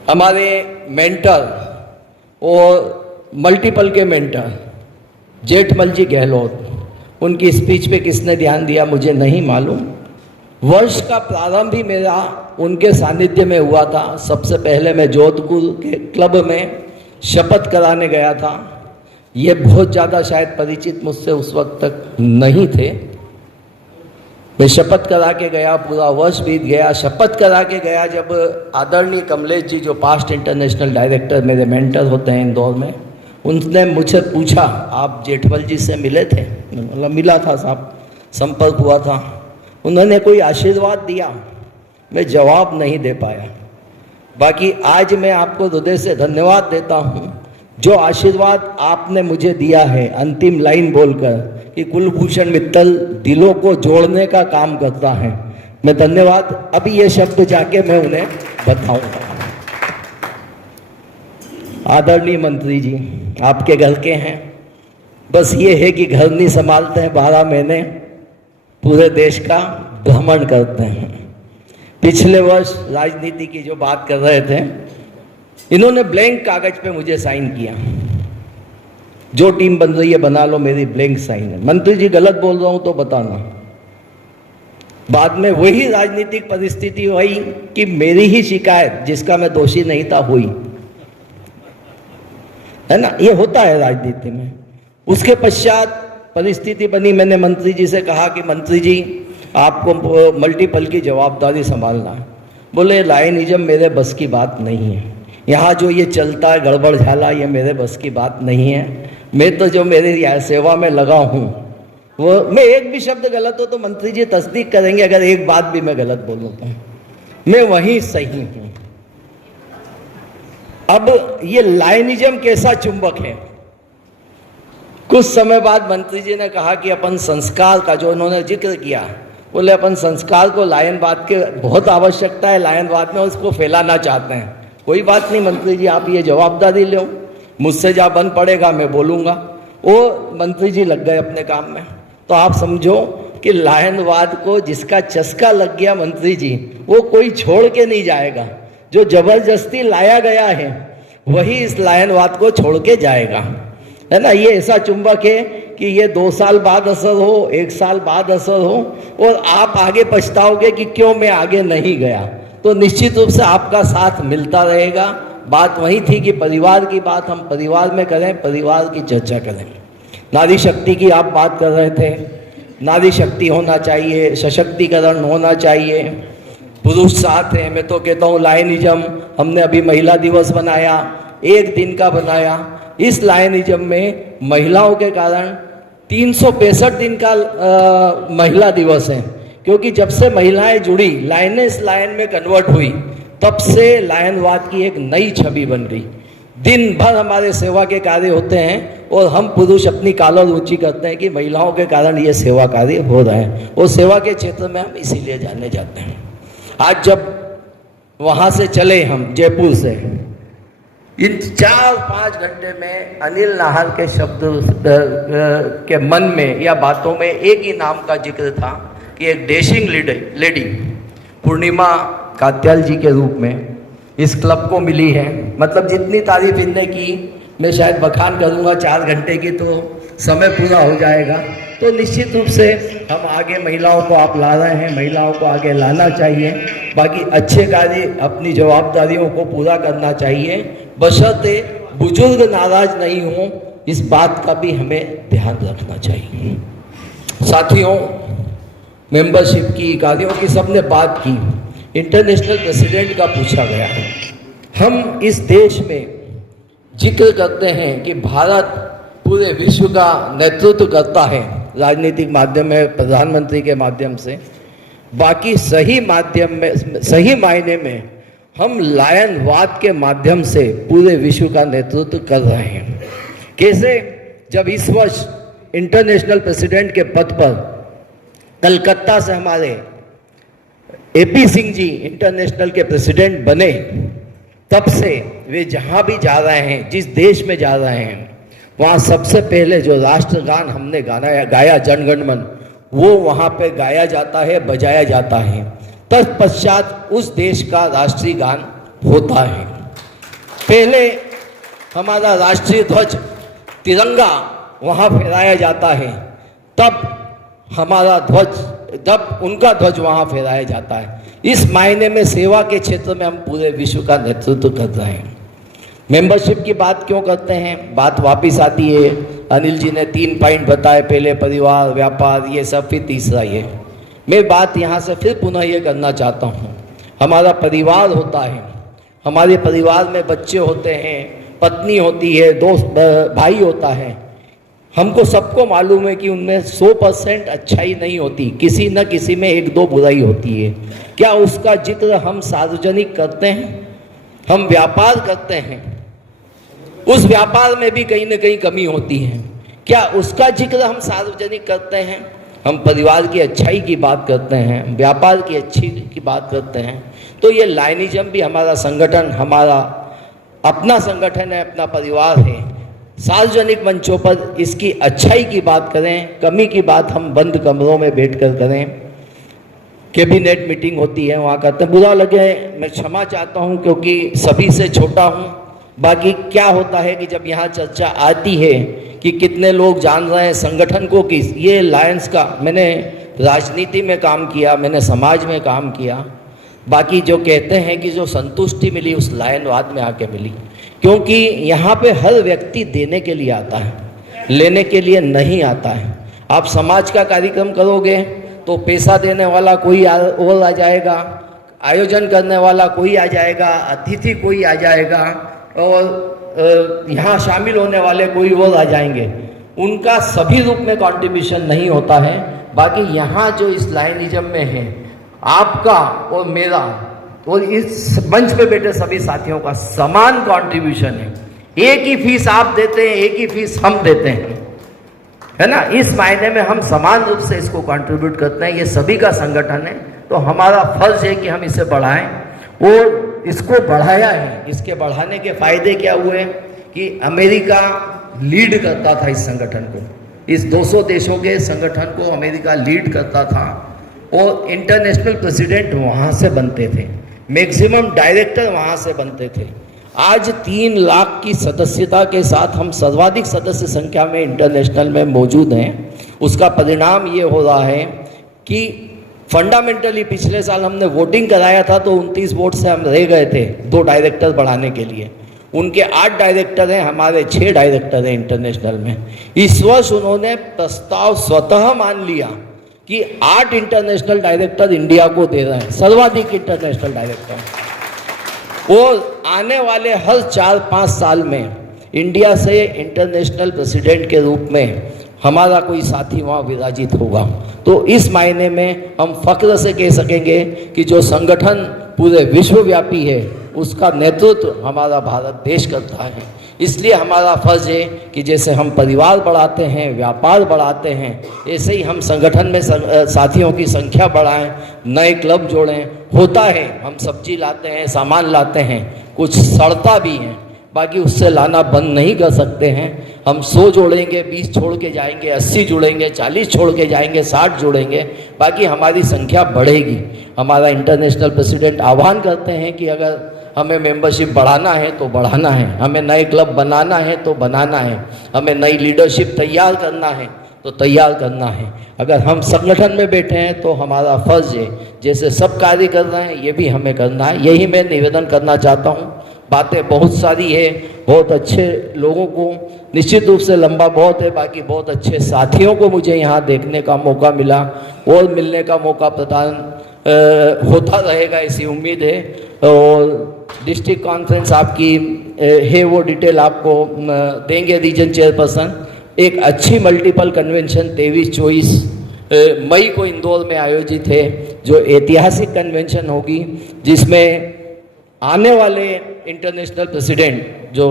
हमारे मेंटर और मल्टीपल के मेंटर जेठमल जी गहलोत, उनकी स्पीच पे किसने ध्यान दिया मुझे नहीं मालूम। वर्ष का प्रारंभ ही मेरा उनके सानिध्य में हुआ था। सबसे पहले मैं जोधपुर के क्लब में शपथ कराने गया था। ये बहुत ज़्यादा शायद परिचित मुझसे उस वक्त तक नहीं थे। मैं शपथ करा के गया, पूरा वर्ष बीत गया, शपथ करा के गया। जब आदरणीय कमलेश जी, जो पास्ट इंटरनेशनल डायरेक्टर मेरे मेंटर होते हैं इंदौर में, उनने मुझसे पूछा आप जेठमल जी से मिले थे? मतलब मिला था साहब, संपर्क हुआ था। उन्होंने कोई आशीर्वाद दिया? मैं जवाब नहीं दे पाया। बाकी आज मैं आपको हृदय से धन्यवाद देता हूँ। जो आशीर्वाद आपने मुझे दिया है अंतिम लाइन बोलकर कि कुलभूषण मित्तल दिलों को जोड़ने का काम करता है, मैं धन्यवाद अभी ये शब्द जाके मैं उन्हें बताऊंगा। आदरणीय मंत्री जी, आपके घर के हैं, बस ये है कि घर नहीं संभालते हैं, 12 महीने पूरे देश का भ्रमण करते हैं। पिछले वर्ष राजनीति की जो बात कर रहे थे, इन्होंने ब्लैंक कागज पे मुझे साइन किया, जो टीम बन रही है बना लो, मेरी ब्लैंक साइन है। मंत्री जी गलत बोल रहा हूं तो बताना। बाद में वही राजनीतिक परिस्थिति हुई कि मेरी ही शिकायत, जिसका मैं दोषी नहीं था, हुई, है ना, ये होता है राजनीति में। उसके पश्चात परिस्थिति बनी, मैंने मंत्री जी से कहा कि मंत्री जी आपको मल्टीपल की जवाबदारी संभालना है। बोले लायनिज्म मेरे बस की बात नहीं है, यहाँ जो ये चलता है गड़बड़ झाला, ये मेरे बस की बात नहीं है। मैं तो जो मेरी सेवा में लगा हूँ वो, मैं एक भी शब्द गलत हो तो मंत्री जी तस्दीक करेंगे, अगर एक बात भी मैं गलत बोलूँ तो मैं वहीं सही हूँ। अब ये लायनिज्म कैसा चुंबक है। कुछ समय बाद मंत्री जी ने कहा कि अपन संस्कार का जो उन्होंने जिक्र किया, बोले अपन संस्कार को लायनवाद के बहुत आवश्यकता है, लायनवाद में उसको फैलाना चाहते हैं। कोई बात नहीं मंत्री जी, आप ये जवाबदारी लो, मुझसे जहाँ बन पड़ेगा मैं बोलूँगा। वो मंत्री जी लग गए अपने काम में। तो आप समझो कि लायनवाद को जिसका चस्का लग गया मंत्री जी, वो कोई छोड़ के नहीं जाएगा। जो जबरदस्ती लाया गया है वही इस लायनवाद को छोड़ के जाएगा, है ना। ये ऐसा चुंबक है कि ये 2 साल बाद असर हो, 1 साल बाद असर हो, और आप आगे पछताओगे कि क्यों मैं आगे नहीं गया। तो निश्चित रूप से आपका साथ मिलता रहेगा। बात वही थी कि परिवार की बात हम परिवार में करें, परिवार की चर्चा करें। नारी शक्ति की आप बात कर रहे थे, नारी शक्ति होना चाहिए, सशक्तिकरण होना चाहिए, पुरुष साथ हैं। मैं तो कहता हूँ लायनिज्म, हमने अभी महिला दिवस बनाया, 1 दिन का बनाया। इस लायनिज्म में महिलाओं के कारण 365 दिन का महिला दिवस है, क्योंकि जब से महिलाएं जुड़ी, लायनें इस लायन में कन्वर्ट हुई, तब से लायनवाद की एक नई छवि बन गई। दिन भर हमारे सेवा के कार्य होते हैं और हम पुरुष अपनी कॉलर ऊंची करते हैं कि महिलाओं के कारण ये सेवा कार्य हो रहा है, और सेवा के क्षेत्र में हम इसीलिए जाने जाते हैं। आज जब वहाँ से चले हम जयपुर से, इन 4-5 घंटे में अनिल नाहर के शब्द के मन में या बातों में एक ही नाम का जिक्र था कि एक डैशिंग लेडी पूर्णिमा कात्याल जी के रूप में इस क्लब को मिली है। मतलब जितनी तारीफ इनने की, मैं शायद बखान करूँगा 4 घंटे की तो समय पूरा हो जाएगा। तो निश्चित रूप से हम आगे महिलाओं को आप ला रहे हैं, महिलाओं को आगे लाना चाहिए। बाकी अच्छे कार्य, अपनी जवाबदारियों को पूरा करना चाहिए, बशर्ते बुजुर्ग नाराज नहीं हों, इस बात का भी हमें ध्यान रखना चाहिए। साथियों, मेंबरशिप की, कार्यों की सबने बात की, इंटरनेशनल प्रेसिडेंट का पूछा गया। हम इस देश में जिक्र करते हैं कि भारत पूरे विश्व का नेतृत्व करता है राजनीतिक माध्यम में, प्रधानमंत्री के माध्यम से। बाकी सही माध्यम में, सही मायने में हम लायनवाद के माध्यम से पूरे विश्व का नेतृत्व कर रहे हैं। कैसे? जब इस वर्ष इंटरनेशनल प्रेसिडेंट के पद पर कलकत्ता से हमारे AP सिंह जी इंटरनेशनल के प्रेसिडेंट बने, तब से वे जहाँ भी जा रहे हैं, जिस देश में जा रहे हैं, वहाँ सबसे पहले जो राष्ट्रगान हमने गाया जनगण मन, वो वहाँ पे गाया जाता है, बजाया जाता है। तत्पश्चात उस देश का राष्ट्रीय गान होता है। पहले हमारा राष्ट्रीय ध्वज तिरंगा वहाँ फहराया जाता है, तब हमारा ध्वज, जब उनका ध्वज वहाँ फहराया जाता है। इस मायने में सेवा के क्षेत्र में हम पूरे विश्व का नेतृत्व कर रहे हैं। मेंबरशिप की बात क्यों करते हैं? बात वापस आती है, अनिल जी ने 3 पॉइंट बताए, पहले परिवार, व्यापार, ये सब, फिर तीसरा ये। मैं बात यहाँ से फिर पुनः ये करना चाहता हूँ, हमारा परिवार होता है, हमारे परिवार में बच्चे होते हैं, पत्नी होती है, दोस्त भाई होता है। हमको सबको मालूम है कि उनमें 100% अच्छाई नहीं होती, किसी न किसी में 1-2 बुराई होती है। क्या उसका जिक्र हम सार्वजनिक करते हैं? हम व्यापार करते हैं, उस व्यापार में भी कहीं ना कहीं कमी होती है। क्या उसका जिक्र हम सार्वजनिक करते हैं? हम परिवार की अच्छाई की बात करते हैं, व्यापार की अच्छी की बात करते हैं। तो ये लाइनिज्म भी हमारा संगठन, हमारा अपना संगठन है, अपना परिवार है। सार्वजनिक मंचों पर इसकी अच्छाई की बात करें, कमी की बात हम बंद कमरों में बैठकर करें। कैबिनेट मीटिंग होती है, वहाँ करते हैं। बुरा लगे मैं क्षमा चाहता हूँ, क्योंकि सभी से छोटा हूँ। बाकी क्या होता है कि जब यहाँ चर्चा आती है कि कितने लोग जान रहे हैं संगठन को, कि ये लायंस का, मैंने राजनीति में काम किया, मैंने समाज में काम किया। बाकी जो कहते हैं कि जो संतुष्टि मिली उस लायनवाद में आके मिली, क्योंकि यहाँ पे हर व्यक्ति देने के लिए आता है, लेने के लिए नहीं आता है। आप समाज का कार्यक्रम करोगे तो पैसा देने वाला कोई और आ जाएगा, आयोजन करने वाला कोई आ जाएगा, अतिथि कोई आ जाएगा, और यहाँ शामिल होने वाले कोई और आ जाएंगे। उनका सभी रूप में कंट्रीब्यूशन नहीं होता है। बाकी यहाँ जो इस लाइनिज्म में है, आपका और मेरा और इस मंच पे बैठे सभी साथियों का समान कंट्रीब्यूशन है। एक ही फीस आप देते हैं, एक ही फीस हम देते हैं, है ना। इस मायने में हम समान रूप से इसको कंट्रीब्यूट करते हैं। ये सभी का संगठन है, तो हमारा फर्ज है कि हम इसे बढ़ाएं, और इसको बढ़ाया है। इसके बढ़ाने के फायदे क्या हुए कि अमेरिका लीड करता था इस संगठन को, इस 200 देशों के संगठन को अमेरिका लीड करता था, और इंटरनेशनल प्रेसिडेंट वहाँ से बनते थे, मैक्सिमम डायरेक्टर वहाँ से बनते थे। आज 3 लाख की सदस्यता के साथ हम सर्वाधिक सदस्य संख्या में इंटरनेशनल में मौजूद हैं। उसका परिणाम ये हो रहा है कि फंडामेंटली पिछले साल हमने वोटिंग कराया था, तो 29 वोट से हम रह गए थे 2 डायरेक्टर बढ़ाने के लिए। उनके 8 डायरेक्टर हैं, हमारे 6 डायरेक्टर हैं इंटरनेशनल में। इस वर्ष उन्होंने प्रस्ताव स्वतः मान लिया कि 8 इंटरनेशनल डायरेक्टर इंडिया को दे रहे हैं, सर्वाधिक इंटरनेशनल डायरेक्टर। और आने वाले हर 4-5 साल में इंडिया से इंटरनेशनल प्रेसिडेंट के रूप में हमारा कोई साथी वहाँ विराजित होगा। तो इस मायने में हम फख्र से कह सकेंगे कि जो संगठन पूरे विश्वव्यापी है, उसका नेतृत्व हमारा भारत देश करता है। इसलिए हमारा फर्ज है कि जैसे हम परिवार बढ़ाते हैं, व्यापार बढ़ाते हैं, ऐसे ही हम संगठन में साथियों की संख्या बढ़ाएं, नए क्लब जोड़ें। होता है, हम सब्जी लाते हैं, सामान लाते हैं, कुछ सड़ता भी है, बाकी उससे लाना बंद नहीं कर सकते हैं। हम 100 जोड़ेंगे, 20 छोड़ के जाएंगे, 80 जुड़ेंगे, 40 छोड़ के जाएंगे, 60 जोड़ेंगे, बाकी हमारी संख्या बढ़ेगी। हमारा इंटरनेशनल प्रेसिडेंट आह्वान करते हैं कि अगर हमें मेंबरशिप बढ़ाना है तो बढ़ाना है, हमें नए क्लब बनाना है तो बनाना है, हमें नई लीडरशिप तैयार करना है तो तैयार करना है। अगर हम संगठन में बैठे हैं तो हमारा फर्ज है, जैसे सब कार्य कर रहे हैं ये भी हमें करना है। यही मैं निवेदन करना चाहता हूँ। बातें बहुत सारी है, बहुत अच्छे लोगों को, निश्चित रूप से लंबा बहुत है, बाकी बहुत अच्छे साथियों को मुझे यहाँ देखने का मौका मिला और मिलने का मौका प्रदान होता रहेगा, ऐसी उम्मीद है। और डिस्ट्रिक्ट कॉन्फ्रेंस आपकी है, वो डिटेल आपको देंगे रीजन चेयरपर्सन। एक अच्छी मल्टीपल कन्वेंशन 23-24 मई को इंदौर में आयोजित है, जो ऐतिहासिक कन्वेंशन होगी, जिसमें आने वाले इंटरनेशनल प्रेसिडेंट जो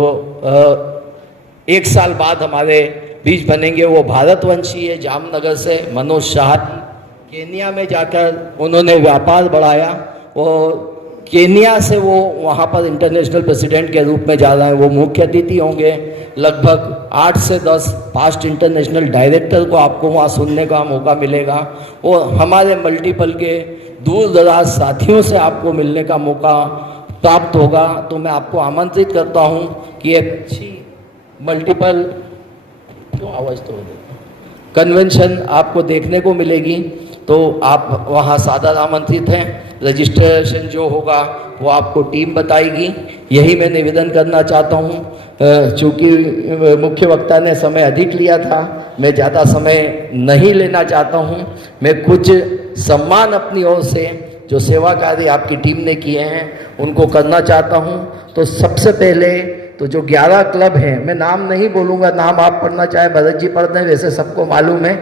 1 साल बाद हमारे बीच बनेंगे, वो भारतवंशी है, जामनगर से मनोज शाह। केन्या में जाकर उन्होंने व्यापार बढ़ाया और केन्या से वो वहाँ पर इंटरनेशनल प्रेसिडेंट के रूप में जा रहे हैं। वो मुख्य अतिथि होंगे। लगभग 8 से 10 फास्ट इंटरनेशनल डायरेक्टर को आपको वहाँ सुनने का मौका मिलेगा, और हमारे मल्टीपल के दूर दराज साथियों से आपको मिलने का मौका प्राप्त होगा। तो मैं आपको आमंत्रित करता हूँ कि एक अच्छी मल्टीपल कन्वेंशन आपको देखने को मिलेगी, तो आप वहाँ सादर आमंत्रित हैं। रजिस्ट्रेशन जो होगा वो आपको टीम बताएगी। यही मैं निवेदन करना चाहता हूँ। चूँकि मुख्य वक्ता ने समय अधिक लिया था, मैं ज़्यादा समय नहीं लेना चाहता हूँ। मैं कुछ सम्मान अपनी ओर से जो सेवा कार्य आपकी टीम ने किए हैं उनको करना चाहता हूँ। तो सबसे पहले तो जो 11 क्लब हैं, मैं नाम नहीं बोलूँगा, नाम आप पढ़ना चाहे भरत जी पढ़ दें, वैसे सबको मालूम है।